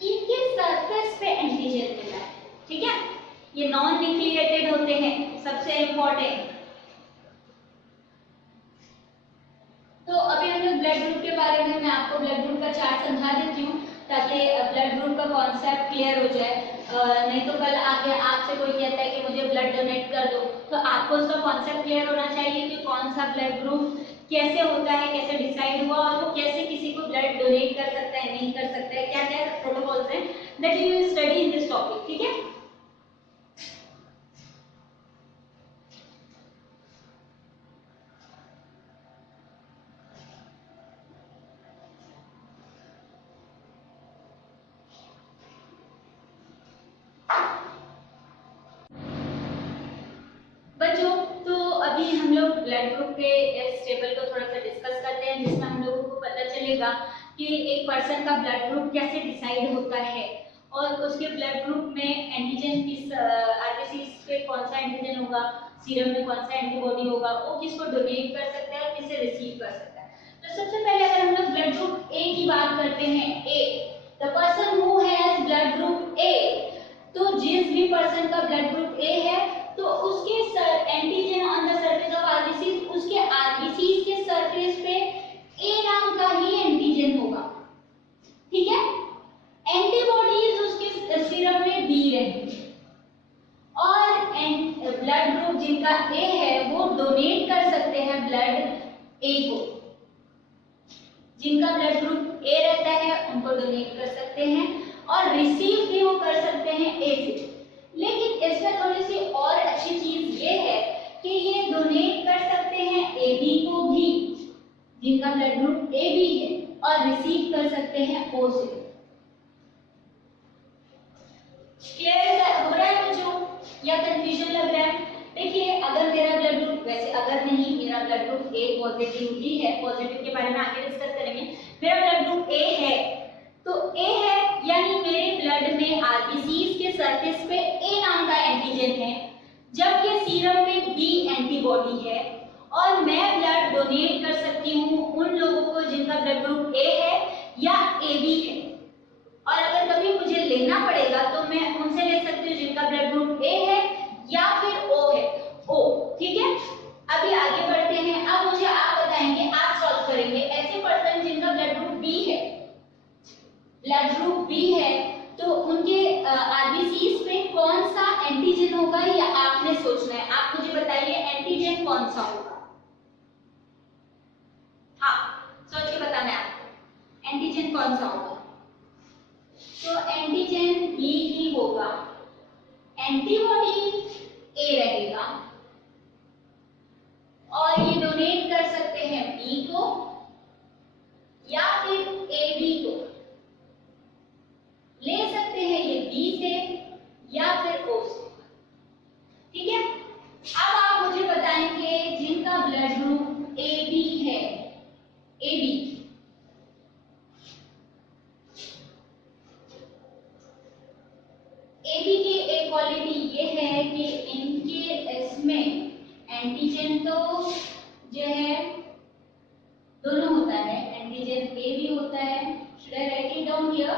इनके सरफेस पे एंटीजन मिला है। ठीक है, ये नॉन न्यूक्लिएटेड होते हैं, सबसे इंपॉर्टेंट। तो अभी हम लोग ब्लड ग्रुप के बारे में, मैं आपको ब्लड ग्रुप का चार्ट समझा देती हूँ ताकि ब्लड ग्रुप का कॉन्सेप्ट क्लियर हो जाए। नहीं तो कल आके आपसे कोई कहता है कि मुझे ब्लड डोनेट कर दो, तो आपको उसका कॉन्सेप्ट क्लियर होना चाहिए कि कौन सा ब्लड ग्रुप कैसे होता है, कैसे डिसाइड हुआ और वो कैसे किसी को ब्लड डोनेट कर सकता है, नहीं कर सकता है, क्या क्या प्रोटोकॉल्स हैं, that you will study in this topic. ठीक है, बच्चों तो अभी हम लोग ब्लड ग्रुप के इस टेबल को थोड़ा सा डिस्कस करते हैं, जिसमें हम लोगों को पता चलेगा कि एक पर्सन का ब्लड ग्रुप कैसे डिसाइड होता है और उसके ब्लड ग्रुप में एंटीजन किस आरबीसीज पे कौन सा एंटीजन होगा, सीरम में कौन सा एंटीबॉडी होगा, वो किसको डोनेट कर सकता है और किसे रिसीव कर सकता है। तो सबसे पहले अगर हम लोग ब्लड ग्रुप ए की बात करते हैं, A the person who has blood group A, तो जिस भी पर्सन का ब्लड ग्रुप ए है तो उसके antigen on the surface of RBCs, उसके आरबीसीज के सरफेस पे ए नाम का ही एंटीजन होगा। ठीक है, एंटीबॉडीज उसके सीरम में बी रहेंगी और ब्लड ग्रुप जिनका ए है वो डोनेट कर सकते हैं ब्लड ए को। जिनका ब्लड ग्रुप ए रहता है उनको डोनेट कर सकते हैं और रिसीव भी वो कर सकते हैं ए से। लेकिन इसमें थोड़ी सी और अच्छी चीज ये है कि ये डोनेट कर सकते हैं AB को भी, जिनका ब्लड ग्रुप AB है, और रिसीव कर सकते हैं O से। क्लियर हो रहा है बच्चों या कंफ्यूजन लग रहा है? देखिए, अगर मेरा ब्लड ग्रुप, वैसे अगर नहीं, मेरा ब्लड ग्रुप A पॉजिटिव ही है, पॉजिटिव के बारे में आगे डिस्कस करेंगे, मेरा ब्लड ग्रुप A है, तो A है यानी मेरे ब्लड में आरबीसीज के सरफेस पे A नाम का एंटीजन है, जबकि सीरम में B एंटीबॉडी है, और मैं ब्लड डोनेट कर सकती हूँ उन लोगों को जिनका ब्लड ग्रुप A है या AB है। और अगर कभी मुझे लेना पड़ेगा तो मैं उनसे ले सकती हूँ जिनका ब्लड ग्रुप A है या फिर O है, O, ठीक है। अभी आगे बढ़ते हैं। अब मुझे आप बताएंगे, आप सॉल्व करेंगे, ऐसे पर्सन जिनका ब्लड ग्रुप B है, ब्लड ग्रुप B है, तो उनके आरबीसीज पे कौन सा एंटीजन होगा, या आपने सोचना है। आप मुझे बताइए एंटीजन कौन सा होगा। हाँ, सोच के बताना है आपको एंटीजन कौन सा होगा। तो एंटीजन B ही होगा, एंटीबॉडी A रहेगा, और ये डोनेट कर सकते हैं B को या फिर AB को, ले सकते हैं ये B से या फिर O से, ठीक है। अब आप मुझे बताएंगे जिनका ब्लड ग्रुप AB है, AB की एक क्वालिटी ये है कि इनके इसमें एंटीजन तो जो है दोनों होता है, एंटीजन A भी होता है, should I write it down here,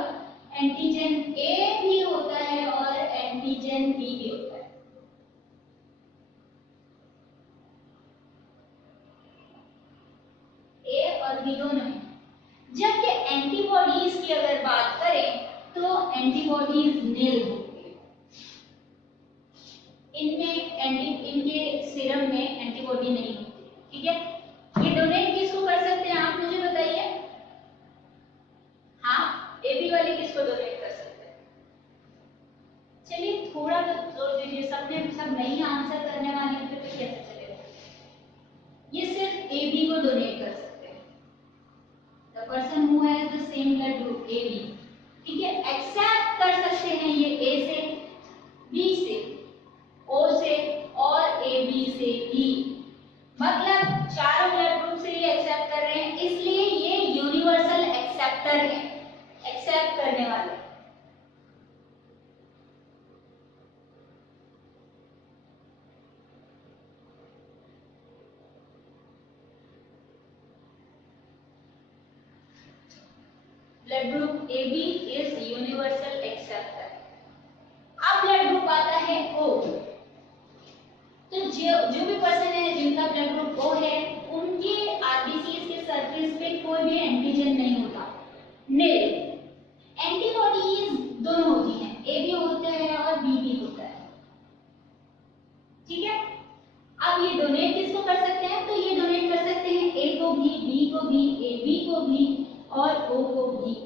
antigen A भी होता है और एंटीजन B भी होता है। A और B दोनों है। जबकि एंटीबॉडीज की अगर बात करें तो एंटीबॉडीज नील होती है, इनके सीरम में एंटीबॉडी नहीं होती, ठीक है। ये डोनेट किसको कर सकते हैं आप मुझे बताइए। हाँ, AB वाले किसको डोनेट कर सकते हैं? चलिए थोड़ा तो जोर दीजिए, सब नहीं आंसर करने वाले हैं तो कैसे चलेगा। ये सिर्फ AB को डोनेट कर सकते हैं, the person who has the same blood group AB, ठीक है। एक्सेप्ट कर सकते हैं ये A से, B से, O से और AB से भी, मतलब चारों ब्लड ग्रुप से ये एक्सेप्ट कर रहे हैं, इसलिए ये यूनिवर्सल एक्सेप्टर है, एक्सेप्ट करने वाले। Blood group AB is universal acceptor. अब ब्लड ग्रुप आता है O, तो जो भी पर्सन है जिनका ब्लड ग्रुप O है, उनके आरबीसीज के सरफेस पे कोई भी एंटीजन नहीं होता, नील। एंटीबॉडीज दोनों होती हैं, A भी होता है और B भी होता है, ठीक है। अब ये डोनेट किसको कर सकते हैं? तो ये डोनेट कर सकते हैं A को भी, B को भी, AB को भी और O को भी,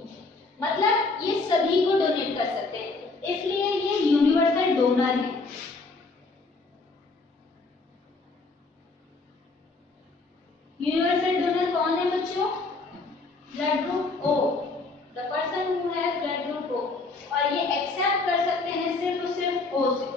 मतलब ये सभी को डोनेट कर सकते हैं, इसलिए ये यूनिवर्सल डोनर है। यूनिवर्सल डोनर कौन है बच्चों? Blood group O, the person who has blood group O, और ये एक्सेप्ट कर सकते हैं सिर्फ और सिर्फ O से।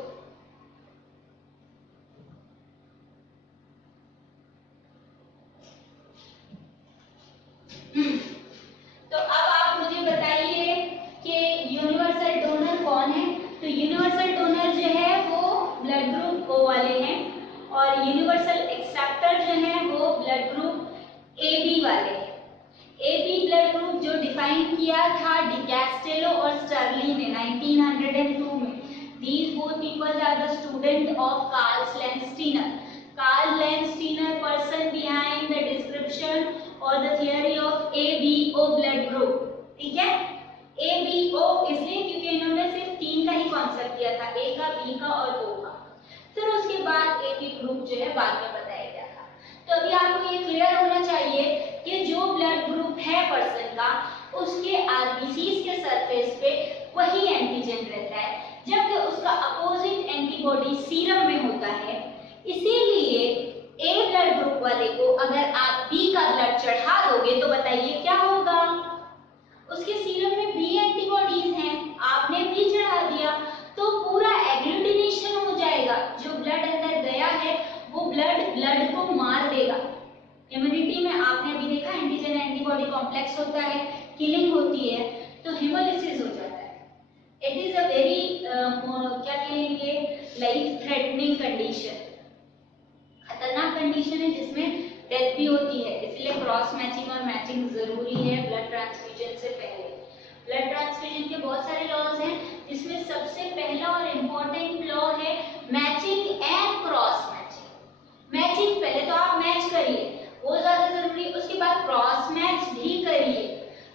तो अब आप मुझे बताइए कि यूनिवर्सल डोनर कौन है। तो यूनिवर्सल डोनर जो है वो ब्लड ग्रुप O वाले हैं, और यूनिवर्सल एक्सेप्टर जो है वो ब्लड ग्रुप AB वाले हैं। AB ब्लड ग्रुप जो डिफाइन किया था डिकैस्टेलो और स्टर्ली ने 1902 में। These both people are the student of Carl Landsteiner. Carl Landsteiner, person behind the description or the theory of ABO blood group, ठीक है। ABO इसलिए क्योंकि इन्होंने सिर्फ 3 का ही कॉन्सेप्ट किया था, A का, B का और O का। फिर उसके बाद AB ग्रुप जो है बाद में बताया गया था। तो अभी आपको ये क्लियर होना चाहिए कि जो ब्लड ग्रुप है पर्सन का, उसके आरबीसीज के सरफेस पे वही एंटीजन रहता है, जबकि उसका अपोजिट एंटीबॉडी सीरम में होता है, इसीलिए ए ब्लड ग्रुप वाले को अगर आप बी का ब्लड चढ़ा दोगे तो बताइए क्या होगा, उसके सीरम में बी एंटीबॉडीज हैं, आपने बी चढ़ा दिया तो पूरा एग्लूटिनेशन हो जाएगा, जो ब्लड अंदर गया है वो ब्लड को मार देगा। इम्यूनिटी में आपने अभी देखा एंटीजन एंटीबॉडी कॉम्प्लेक्स होता है, किलिंग होती है, तो हेमोलिसिस हो जाता है। इट इज अ वेरी क्या कहेंगे लाइफ थ्रेटनिंग कंडीशन, खतरनाक कंडीशन है जिसमें डेथ भी होती है, इसलिए क्रॉस मैचिंग और मैचिंग जरूरी है ब्लड ट्रांसफ्यूजन से पहले। ब्लड ट्रांसफ्यूजन के बहुत सारे लॉज हैं, जिसमें सबसे पहला और इम्पोर्टेंट लॉ है matching and cross matching. Matching पहले तो आप मैच करिए, वो ज्यादा जरूरी है, उसके बाद क्रॉस मैच भी करिए।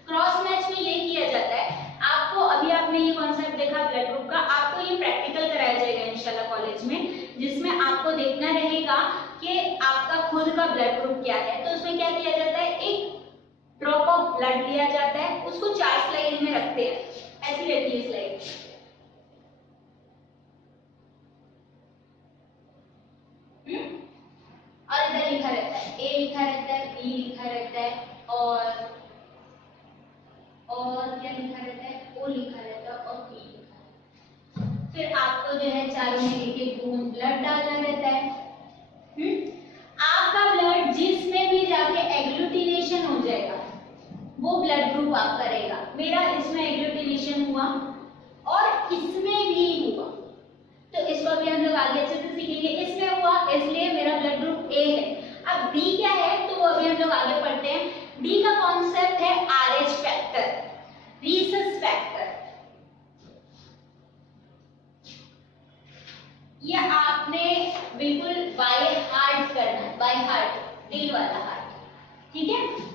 क्रॉस मैच में ये किया जाता है, आपको अभी आपने ये कॉन्सेप्ट देखा ब्लड ग्रुप का, आपको ये प्रैक्टिकल कराया जाएगा इंशाल्लाह कॉलेज में, जिसमें आपको देखना रहेगा कि आपका खुद का ब्लड ग्रुप क्या है। तो उसमें क्या किया जाता है, एक ड्रॉप ऑफ ब्लड लिया जाता है, उसको 4 स्लाइड में रखते हैं, ऐसी रहती है स्लाइड, और इधर लिखा रहता है ए लिखा रहता है, बी लिखा रहता है, और क्या लिखा रहता है, ओ लिखा रहता है, और पी लिखा रहता है। फिर आपको जो है चारों में एक बूंद ब्लड डालना रहता है। आपका ब्लड जिसमें भी जाके एग्लूटिनेशन हो जाएगा वो ब्लड ग्रुप आप करेगा। मेरा इसमें एग्लूटिनेशन हुआ और इसमें भी हुआ, तो इसको अभी हम लोग आगे अच्छे से सीखेंगे। इसमें हुआ इसलिए मेरा ब्लड ग्रुप ए है। अब डी क्या है तो वो अभी हम लोग आगे पढ़ते हैं। डी का कॉन्सेप्ट है आरएच फैक्टर, रीसस फैक्टर। ये आपने बिल्कुल बाय हार्ट करना है, बाय हार्ट, दिल वाला हार्ट, ठीक है।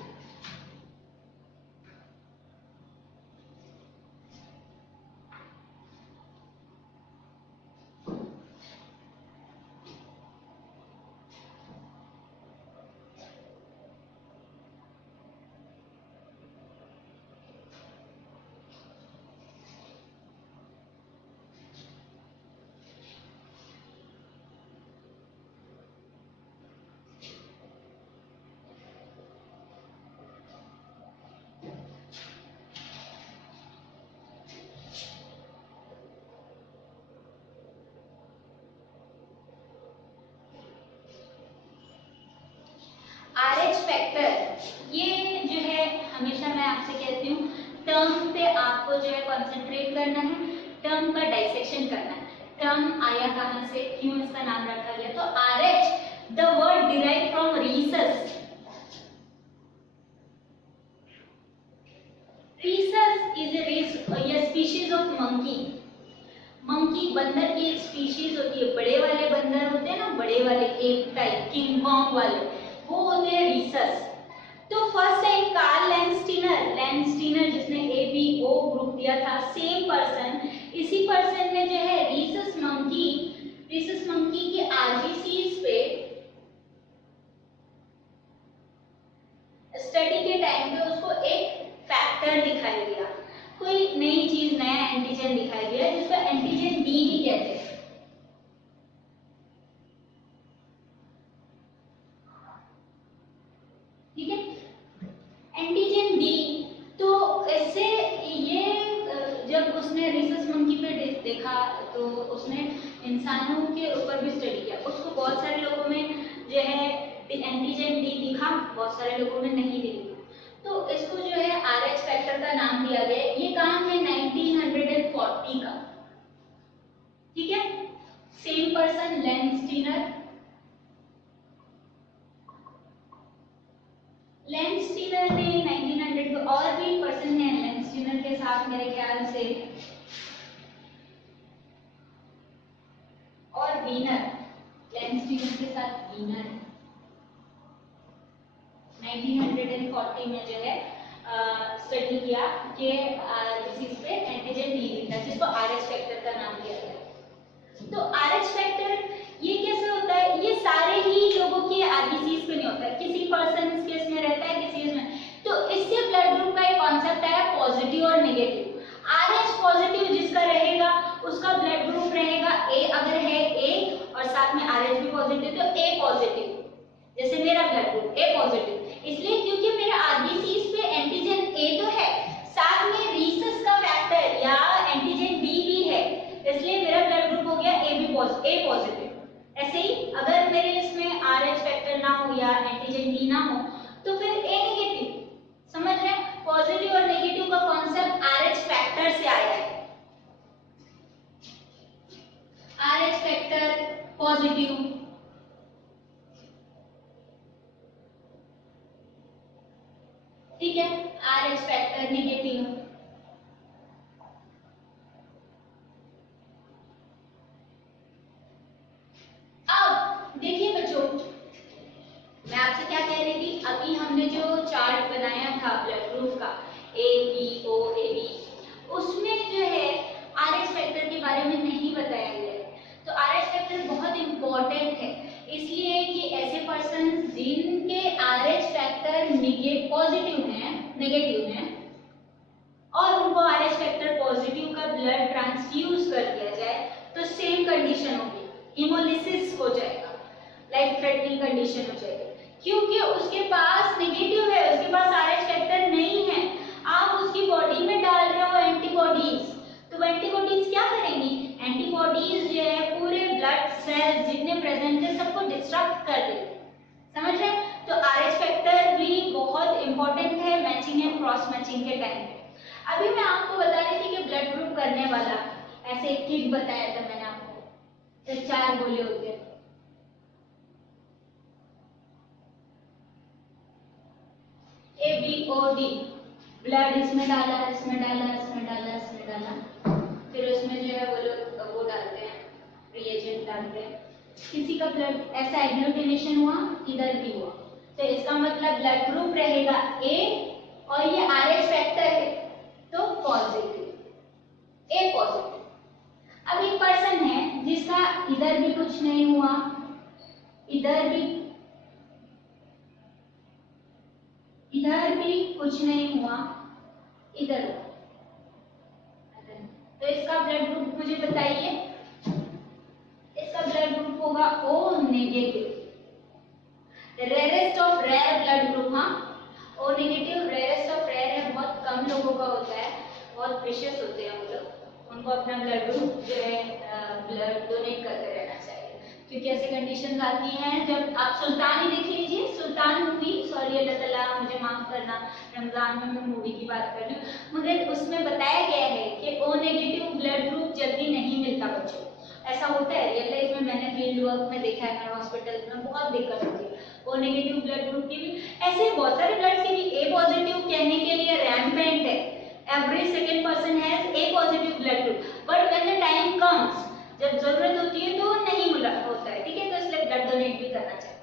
आरएच फैक्टर ये जो है, हमेशा मैं आपसे कहती हूँ टर्म पे आपको जो है कंसंट्रेट करना है, टर्म का डाइसेक्शन करना है। टर्म आया कहाँ से, क्यों इसका नाम रखा गया, तो RH the word derive from Rhesus. Rhesus is a species of monkey. Monkey बंदर की स्पीशीज होती है, बड़े वाले बंदर होते हैं ना, बड़े वाले एक टाइप किंग कॉन्ग वाले, वो होते हैं रीसस। तो फर्स्ट टाइम कार्ल लैंडस्टीनर जिसने ABO ग्रुप दिया था, सेम पर्सन, इसी पर्सन ने जो है रीसस मंकी के आरबीसीज पे स्टडी के टाइम पे उसको एक फैक्टर दिखाई दिया, कोई नई चीज, नया एंटीजन दिखाई दिया जिसको एंटीजन डी भी कहते हैं। ठीक है, एंटीजन डी। तो इससे ये जब उसने रीसस मंकी पे देखा तो उसने इंसानों के ऊपर भी स्टडी किया, उसको बहुत सारे लोगों में जो है एंटीजन डी दिखा, बहुत सारे लोगों में नहीं दिखा, तो इसको जो है आरएच फैक्टर का नाम दिया गया। ये काम है 1940 का, ठीक है। सेम पर्सन लैंडस्टीनर ने 1900 के, और भी पर्सन है लैंडस्टीनर के साथ मेरे ख्याल से, और वीनर, लैंडस्टीनर के साथ वीनर 1940 में जो है स्टडी किया कि डिसीज पे एंटीजन डी दिखता है, जिसको आरएच फैक्टर का नाम दिया गया। तो आरएच फैक्टर ये कैसे होता है, ये सारे ही लोगों के आरबीसीज पे नहीं होता है, किसी पर्सन केस में रहता है, किसी में। तो इससे ब्लड ग्रुप का एक कॉन्सेप्ट आया पॉजिटिव और नेगेटिव। आरएच पॉजिटिव जिसका रहेगा उसका ब्लड ग्रुप रहेगा ए, अगर है में RH भी पॉजिटिव तो A पॉजिटिव, जैसे मेरा ब्लड ग्रुप A पॉजिटिव, इसलिए क्योंकि मेरा आरबीसीज पे एंटीजन A तो है, साथ में रीसस का फैक्टर या एंटीजन B भी है, इसलिए मेरा ब्लड ग्रुप हो गया A पॉजिटिव। ऐसे ही अगर मेरे इसमें RH फैक्टर ना हो या एंटीजन B ना हो तो फिर A नेगेटिव। समझ रहे हैं? पॉजिटिव और नेगेटिव का कॉन्सेप्ट RH फैक्टर से आया है। RH फैक्टर पॉजिटिव, ठीक है, RH फैक्टर नेगेटिव। अब देखिए बच्चों, मैं आपसे क्या कह रही थी, अभी हमने जो चार्ट बनाया था ब्लड ग्रुप का ABO AB, उसमें जो है RH फैक्टर के बारे में नहीं बताया गया है। तो RH फैक्टर बहुत इंपॉर्टेंट है, इसलिए कि ऐसे पर्सन जिनके RH फैक्टर नेगेटिव हैं और उनको RH फैक्टर पॉजिटिव का ब्लड ट्रांसफ्यूज कर दिया जाए तो सेम कंडीशन होगी, हेमोलिसिस हो जाएगा, लाइफ थ्रेटनिंग कंडीशन हो जाएगी, क्योंकि उसके पास नेगेटिव है, उसके पास RH फैक्टर नहीं है। आप उसकी बॉडी में डाल रहे हो एंटीबॉडीज, तो एंटीबॉडीज क्या करेंगी, एंटीबॉडीज जो है पूरे ब्लड सेल्स जितने प्रेजेंट है सबको डिस्ट्रक्ट कर देंगे। समझ रहे हैं? तो RH फैक्टर भी बहुत इंपॉर्टेंट है मैचिंग एंड क्रॉस मैचिंग के टाइम पे। अभी मैं आपको बता रही थी कि ब्लड ग्रुप करने वाला ऐसे एक किट बताया था मैंने आपको, तो 4 गोले होते हैं। ABOD, ब्लड इसमें डाला, इसमें डाला, इसमें डाला, इसमें डाला, फिर उसमें जो है वो लोग वो डालते हैं, रिएजेंट डालते हैं। किसी का ब्लड ऐसा एग्लूटिनेशन हुआ, इधर भी हुआ, तो इसका मतलब ब्लड ग्रुप रहेगा A और ये RH फैक्टर है तो पॉजिटिव, A पॉजिटिव। अब एक पर्सन है जिसका इधर भी कुछ नहीं हुआ, इधर भी कुछ नहीं हुआ, इधर हुआ, तो इसका ब्लड ग्रुप मुझे बताइए। इसका ब्लड ग्रुप होगा O negative, rarest of rare blood group. हाँ, O negative rarest of rare है, बहुत कम लोगों का होता है, बहुत प्रेशियस होते हैं वो लोग, उनको अपना ब्लड ग्रुप जो है ब्लड डोनेट करते रहना चाहिए, क्योंकि ऐसे कंडीशंस आती हैं। जब आप सुल्तान ही देख लीजिए, सुल्तान मूवी, सॉरी अल्लाह ताला मुझे माफ करना, रमजान में मैं मूवी की बात कर रही हूँ, मगर उसमें बताया गया है कि O नेगेटिव ब्लड ग्रुप जल्दी नहीं मिलता बच्चों। ऐसा होता है रियल लाइफ में, मैंने फील्ड वर्क में देखा है, मेरे हॉस्पिटल में बहुत दिक्कत होती है। O नेगेटिव ब्लड ग्रुप की भी ऐसे बहुत सारे ब्लड की भी A पॉजिटिव कहने के लिए रैम्पेंट है, every second person has A positive blood group, but when the time comes, जब जरूरत होती है तो नहीं मिला होता है, ठीक है, तो इसलिए ब्लड डोनेट भी करना चाहिए।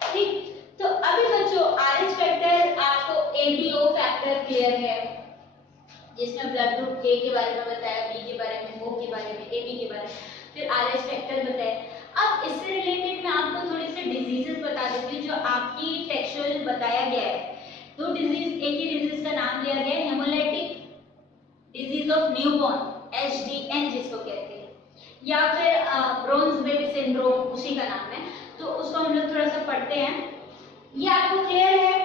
ठीक, तो अभी बच्चों RH फैक्टर आपको ABO फैक्टर क्लियर है, जिसमें ब्लड ग्रुप A के बारे में बताया, B के बारे में, O के बारे में, AB के बारे में, फिर RH फैक्टर बताया। अब इससे रिलेटेड मैं आपको थोड़ी सी डिजीजेस बता देती हूँ जो आपकी टेक्सचुअल बताया गया है। 2 डिजीज, एक ही डिजीज का नाम लिया गया है, hemolytic disease of newborn, HDN जिसको कहते हैं, या फिर ब्रोंज बेबी सिंड्रोम, उसी का नाम है, तो उसको हम लोग थोड़ा सा पढ़ते हैं। ये आपको क्लियर है?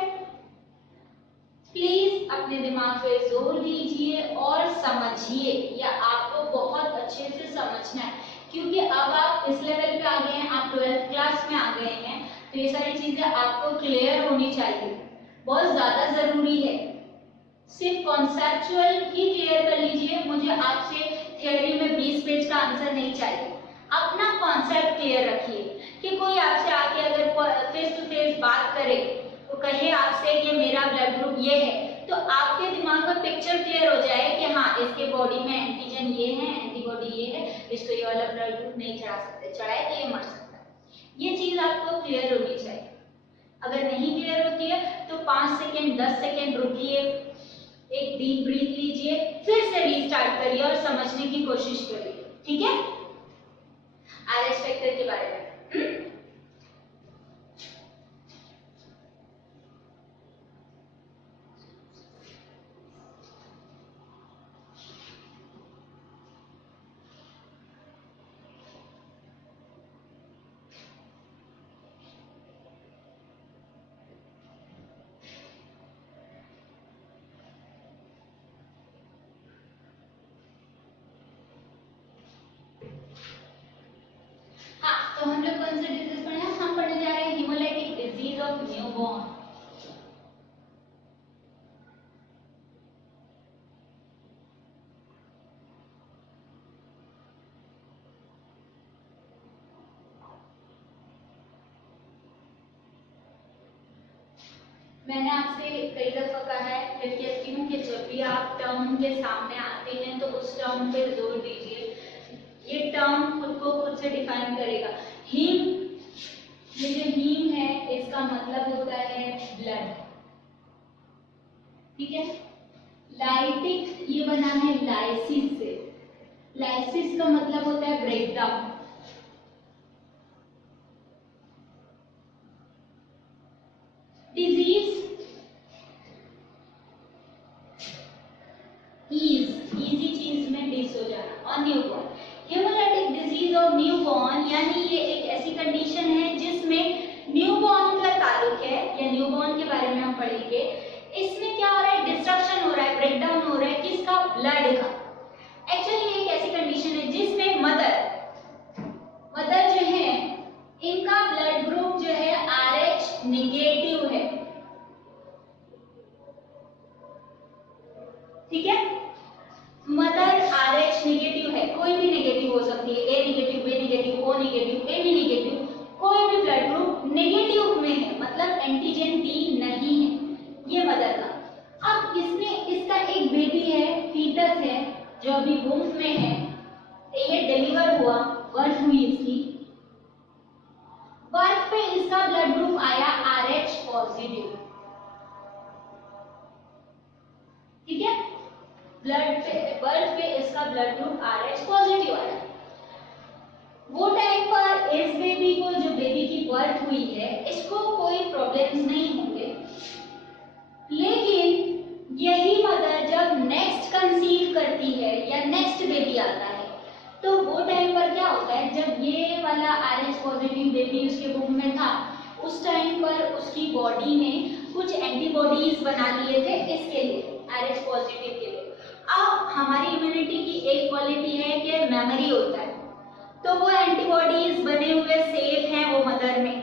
प्लीज अपने दिमाग पे जोर दीजिए और समझिए, या आपको बहुत अच्छे से समझना है, क्योंकि अब आप इस लेवल पे आ गए हैं, आप 12th क्लास में आ गए हैं, तो ये सारी चीजें आपको क्लियर होनी चाहिए, बहुत ज्यादा जरूरी है। सिर्फ कॉन्सेप्चुअल ही क्लियर कर लीजिए, मुझे आपसे थ्योरी में 20 पेज का आंसर नहीं चाहिए। अपना कॉन्सेप्ट क्लियर रखिए, कि कोई आपसे आके अगर फेस टू फेस बात करे तो कहे आपसे कि मेरा ब्लड ग्रुप ये है, तो आपके दिमाग में पिक्चर क्लियर हो जाए कि हाँ इसके बॉडी में एंटीजन ये है, एंटीबॉडी ये है, इसको ये वाला ब्लड ग्रुप नहीं चढ़ा सकते, चढ़ाए तो ये मर सकता है। ये चीज आपको क्लियर होनी चाहिए। अगर नहीं क्लियर होती है तो 5 सेकेंड 10 सेकेंड रुकिए, एक डीप ब्रीथ लीजिए, फिर से रीस्टार्ट करिए और समझने की कोशिश करिए, ठीक है? RH फैक्टर के बारे में हम लोग कौन सा डिजीज पढ़े हैं? हम पढ़ने जा रहे हैं हेमोलाइटिक डिजीज ऑफ न्यूबॉर्न। मैंने आपसे कई दफा कहा है, फिर कहती हूँ कि जब भी आप टर्म के सामने आते हैं तो उस टर्म पे जोर दीजिए। ये टर्म खुद को खुद से डिफाइन करेगा। हीम, ये जो हीम है इसका मतलब होता है ब्लड, ठीक है। लाइटिक ये बना है लाइसिस से, लाइसिस का मतलब होता है ब्रेकडाउन। डिजीज इजी चीज में डिस हो जाना। और newborn, hemolytic disease of newborn यानी ये एक ऐसी कंडीशन है जिसमें न्यूबॉर्न का ताल्लुक है, या न्यूबॉर्न के बारे में हम पढ़ेंगे। इसमें क्या हो रहा है? डिस्ट्रक्शन हो रहा है, ब्रेकडाउन हो रहा है, किसका? ब्लड का। एक्चुअली ये एक ऐसी कंडीशन है जिसमें मदर जो है इनका ब्लड ग्रुप जो है RH नेगेटिव है, ठीक है। मदर RH नेगेटिव है, कोई भी नेगेटिव हो सकती है, A negative, B negative, O negative, AB negative, कोई भी ब्लड ग्रुप नेगेटिव में है, मतलब एंटीजन D नहीं है ये मदर का। अब इसमें इसका एक बेबी है, फीटस है जो अभी वुम्ब में है, ये डिलीवर हुआ, बर्थ हुई इसकी। बर्थ पे इसका ब्लड ग्रुप आया RH पॉजिटिव, ठीक है। बर्थ पे इसका ब्लड ग्रुप RH पॉजिटिव आया। वो टाइम पर इस बेबी को, जो बेबी की बर्थ हुई है, इसको कोई प्रॉब्लम्स नहीं होंगे। लेकिन यही मदर जब नेक्स्ट कंसीव करती है या नेक्स्ट बेबी आता है, तो वो टाइम पर क्या होता है? जब ये वाला RH पॉजिटिव बेबी उसके वुम्ब में था, उस टाइम पर उसकी बॉडी ने कुछ एंटीबॉडीज बना लिए थे इसके लिए, RH पॉजिटिव के लिए। अब हमारी इम्यूनिटी की एक क्वालिटी है कि मेमोरी होता है, तो वो एंटीबॉडीज बने हुए सेफ हैं वो मदर में।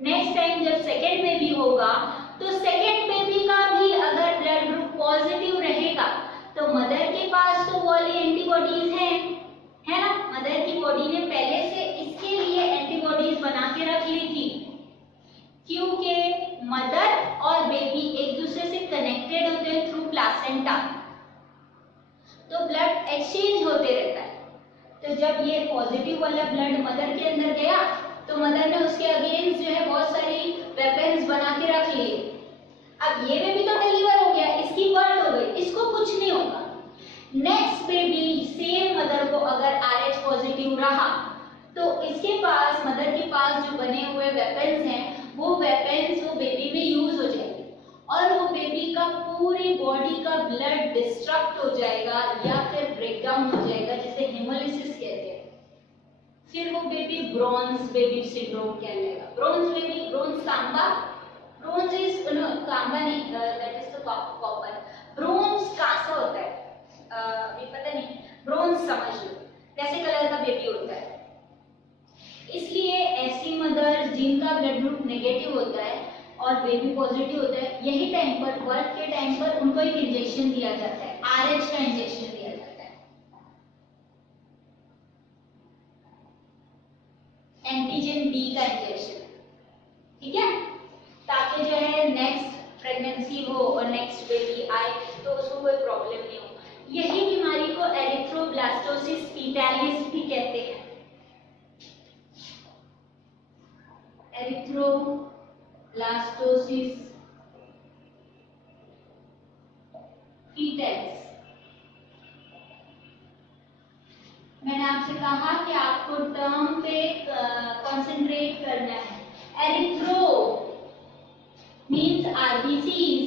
नेक्स्ट टाइम जब सेकेंड बेबी होगा, तो सेकेंड बेबी का भी अगर ब्लड ग्रुप पॉजिटिव रहेगा, तो मदर के पास तो वो वाली एंटीबॉडीज हैं, है ना। मदर की बॉडी ने पहले से इसके लिए एंटीबॉडीज बना के रख ली थी, क्योंकि मदर और बेबी एक दूसरे से कनेक्टेड होते हैं थ्रू प्लासेंटा, तो ब्लड एक्सचेंज होते रहता है। तो जब ये पॉजिटिव वाला ब्लड मदर के अंदर गया, तो मदर ने उसके अगेंस्ट जो है बहुत सारी वेपन्स बना के रख लिए। अब ये बेबी तो डिलीवर हो गया, इसकी बर्थ हो गई, इसको कुछ नहीं होगा। नेक्स्ट बेबी सेम मदर को अगर RH पॉजिटिव रहा, तो इसके पास, मदर के पास जो बने हुए वेपन्स हैं, वो वेपन्स वो बेबी में यूज हो जाएंगे और वो बेबी का पूरी बॉडी का ब्लड डिस्ट्रक्ट हो जाएगा या फिर ब्रेकडाउन हो जाएगा, जिसे हेमोलिसिस कहते हैं। फिर वो बेबी ब्रोंज बेबी सिंड्रोम कहलाएगा। ब्रोंज बेबी, ब्रोंज सांबा, ब्रोंज इज सांबा नहीं, that is the copper. Bronze कांसा होता है, अभी पता नहीं, ब्रोंज समझ लो, कैसे कलर का बेबी होता है। इसलिए ऐसी मदर जिनका ब्लड ग्रुप नेगेटिव होता है और बेबी पॉजिटिव होता है, यही टाइम पर, बर्थ के टाइम पर उनको एक इंजेक्शन दिया जाता है, RH का इंजेक्शन दिया जाता है, एंटीजन D का इंजेक्शन, ठीक है, ताकि जो है नेक्स्ट प्रेगनेंसी हो और नेक्स्ट बेबी आए तो उसको कोई प्रॉब्लम नहीं हो। यही बीमारी को एरिथ्रोब्लास्टोसिस फीटालिस भी कहते हैं। Erythroblastosis fetalis. मैंने आपसे कहा कि आपको टर्म पे कंसंट्रेट करना है। एरिथ्रो मींस आरबीसीज,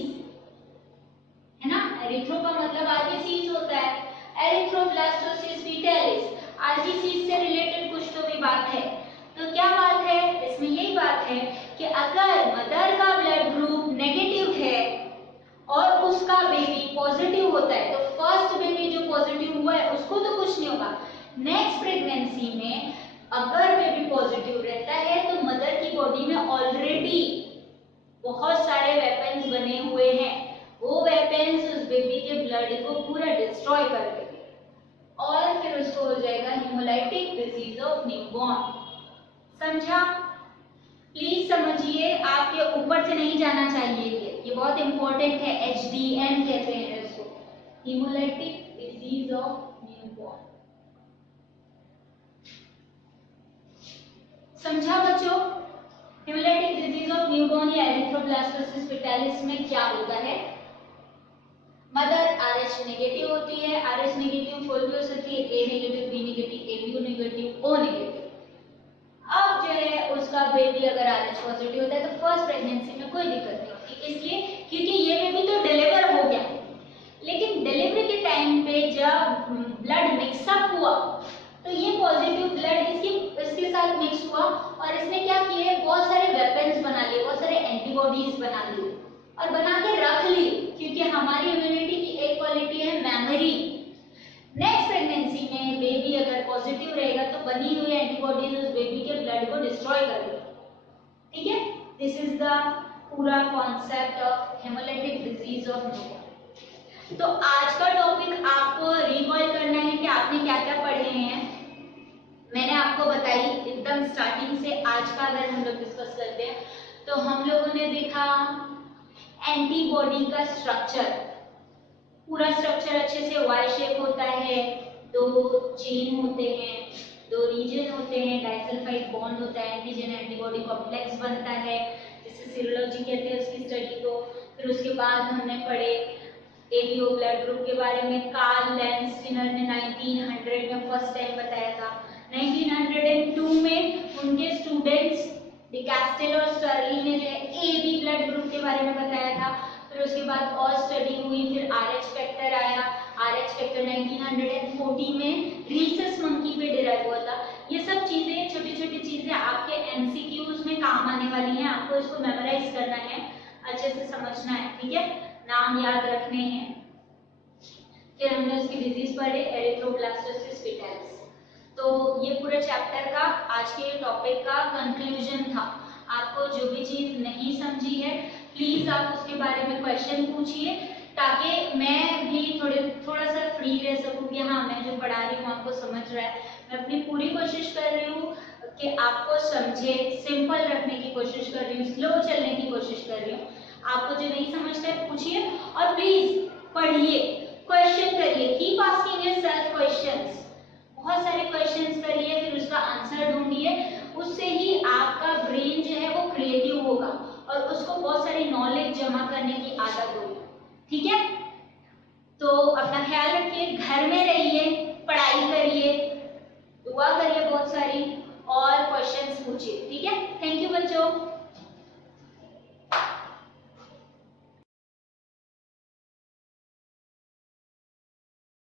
है ना। एरिथ्रो का मतलब आरबीसीज होता है। एरिथ्रोब्लास्टोसिस फीटालिस, आरबीसीज से रिलेटेड कुछ तो भी बात है। तो क्या बात है इसमें? यही बात है कि अगर मदर का ब्लड ग्रुप नेगेटिव है और उसका बेबी पॉजिटिव होता है, तो फर्स्ट बेबी जो पॉजिटिव हुआ है उसको तो कुछ नहीं होगा। नेक्स्ट प्रेगनेंसी में अगर बेबी पॉजिटिव रहता है तो मदर की बॉडी में ऑलरेडी बहुत सारे वेपन्स बने हुए हैं, वो वेपन्स उस बेबी के ब्लड को पूरा डिस्ट्रॉय कर देंगे और फिर उसको हो जाएगा हेमोलाइटिक डिजीज ऑफ न्यूबॉर्न। समझा? प्लीज समझिए, आपके ऊपर से नहीं जाना चाहिए, ये बहुत इंपॉर्टेंट है। HDN कहते हैं इसको, हेमोलाइटिक डिजीज ऑफ न्यूबॉर्न। समझा बच्चों? हेमोलाइटिक डिजीज ऑफ न्यूबॉर्न या एरिथ्रोब्लास्टोसिस फेटालिस में क्या होता है? मदर RH नेगेटिव होती है, RH नेगेटिव कोई भी हो सकती है, A negative, B negative, AB negative, O negative. अब जो है उसका बेबी अगर RH पॉजिटिव होता है तो फर्स्ट प्रेगनेंसी में कोई दिक्कत नहीं होती, इसलिए क्योंकि ये बेबी तो डिलीवर हो गया, लेकिन डिलीवरी के टाइम पे जब ब्लड मिक्सअप हुआ तो ये पॉजिटिव ब्लड इसके साथ मिक्स हुआ और इसने क्या किए, बहुत सारे वेपन्स बना लिए, बहुत सारे एंटीबॉडीज बना लिए और बना के रख ली, क्योंकि हमारी इम्यूनिटी की एक क्वालिटी है मेमोरी। नेक्स्ट प्रेगनेंसी में बेबी अगर पॉजिटिव रहेगा तो बनी हुई एंटीबॉडीज उस बेबी के ब्लड को डिस्ट्रॉय कर देगी। ठीक है, दिस इज द पूरा concept of hemolytic disease of newborn. तो आज का टॉपिक आपको रिकॉल करना है कि आपने क्या क्या पढ़े हैं। मैंने आपको बताई एकदम स्टार्टिंग से, आज का अगर हम लोग डिस्कस करते हैं तो हम लोगों ने देखा एंटीबॉडी का स्ट्रक्चर, पूरा स्ट्रक्चर अच्छे से वाई शेप होता है, दो चेन होते हैं, दो रीजन होते हैं, डाइसल्फाइड बॉन्ड होता है, एंटीजन एंटीबॉडी कॉम्प्लेक्स बनता है जिसे सीरोलॉजी कहते हैं उसकी स्टडी को। फिर उसके बाद हमने पढ़े एबीओ ब्लड ग्रुप के बारे में, कार्ल लैंड स्टिनर ने 1900 में फर्स्ट टाइम बताया था। 1902 में उनके स्टूडेंट्स डिकास्टेल और स्टर्ली ने जो है एबी ब्लड ग्रुप के बारे में बताया था। फिर उसके बाद और स्टडी हुई, फिर RH फैक्टर आया, RH फैक्टर 1940 में रीसस मंकी पे डिराइव हुआ था। ये सब चीजें, छोटी छोटी चीजें आपके MCQs में काम आने वाली हैं, आपको इसको मेमोराइज करना है, अच्छे से समझना है, ठीक है, नाम याद रखने हैं। फिर हमने उसकी डिजीज पढ़े एरिथ्रोब्लास्टोसिस फेटालिस। तो ये पूरे चैप्टर का आज के टॉपिक का कंक्लूजन था। आपको जो भी चीज नहीं समझी है प्लीज आप उसके बारे में क्वेश्चन पूछिए, ताकि मैं भी थोड़ा सा फ्री रह सकूं कि हाँ मैं जो पढ़ा रही हूँ आपको समझ रहा है। मैं अपनी पूरी कोशिश कर रही हूँ कि आपको समझे, सिंपल रखने की कोशिश कर रही हूँ, स्लो चलने की कोशिश कर रही हूँ। आपको जो नहीं समझता है पूछिए और प्लीज पढ़िए, क्वेश्चन करिए, कीप आस्किंग योरसेल्फ क्वेश्चंस, बहुत सारे क्वेश्चंस करिए, फिर उसका आंसर ढूंढिए। उससे ही आपका ब्रेन जो है वो क्रिएटिव होगा और उसको बहुत सारी नॉलेज जमा करने की आदत होगी। ठीक है, तो अपना ख्याल रखिए, घर में रहिए,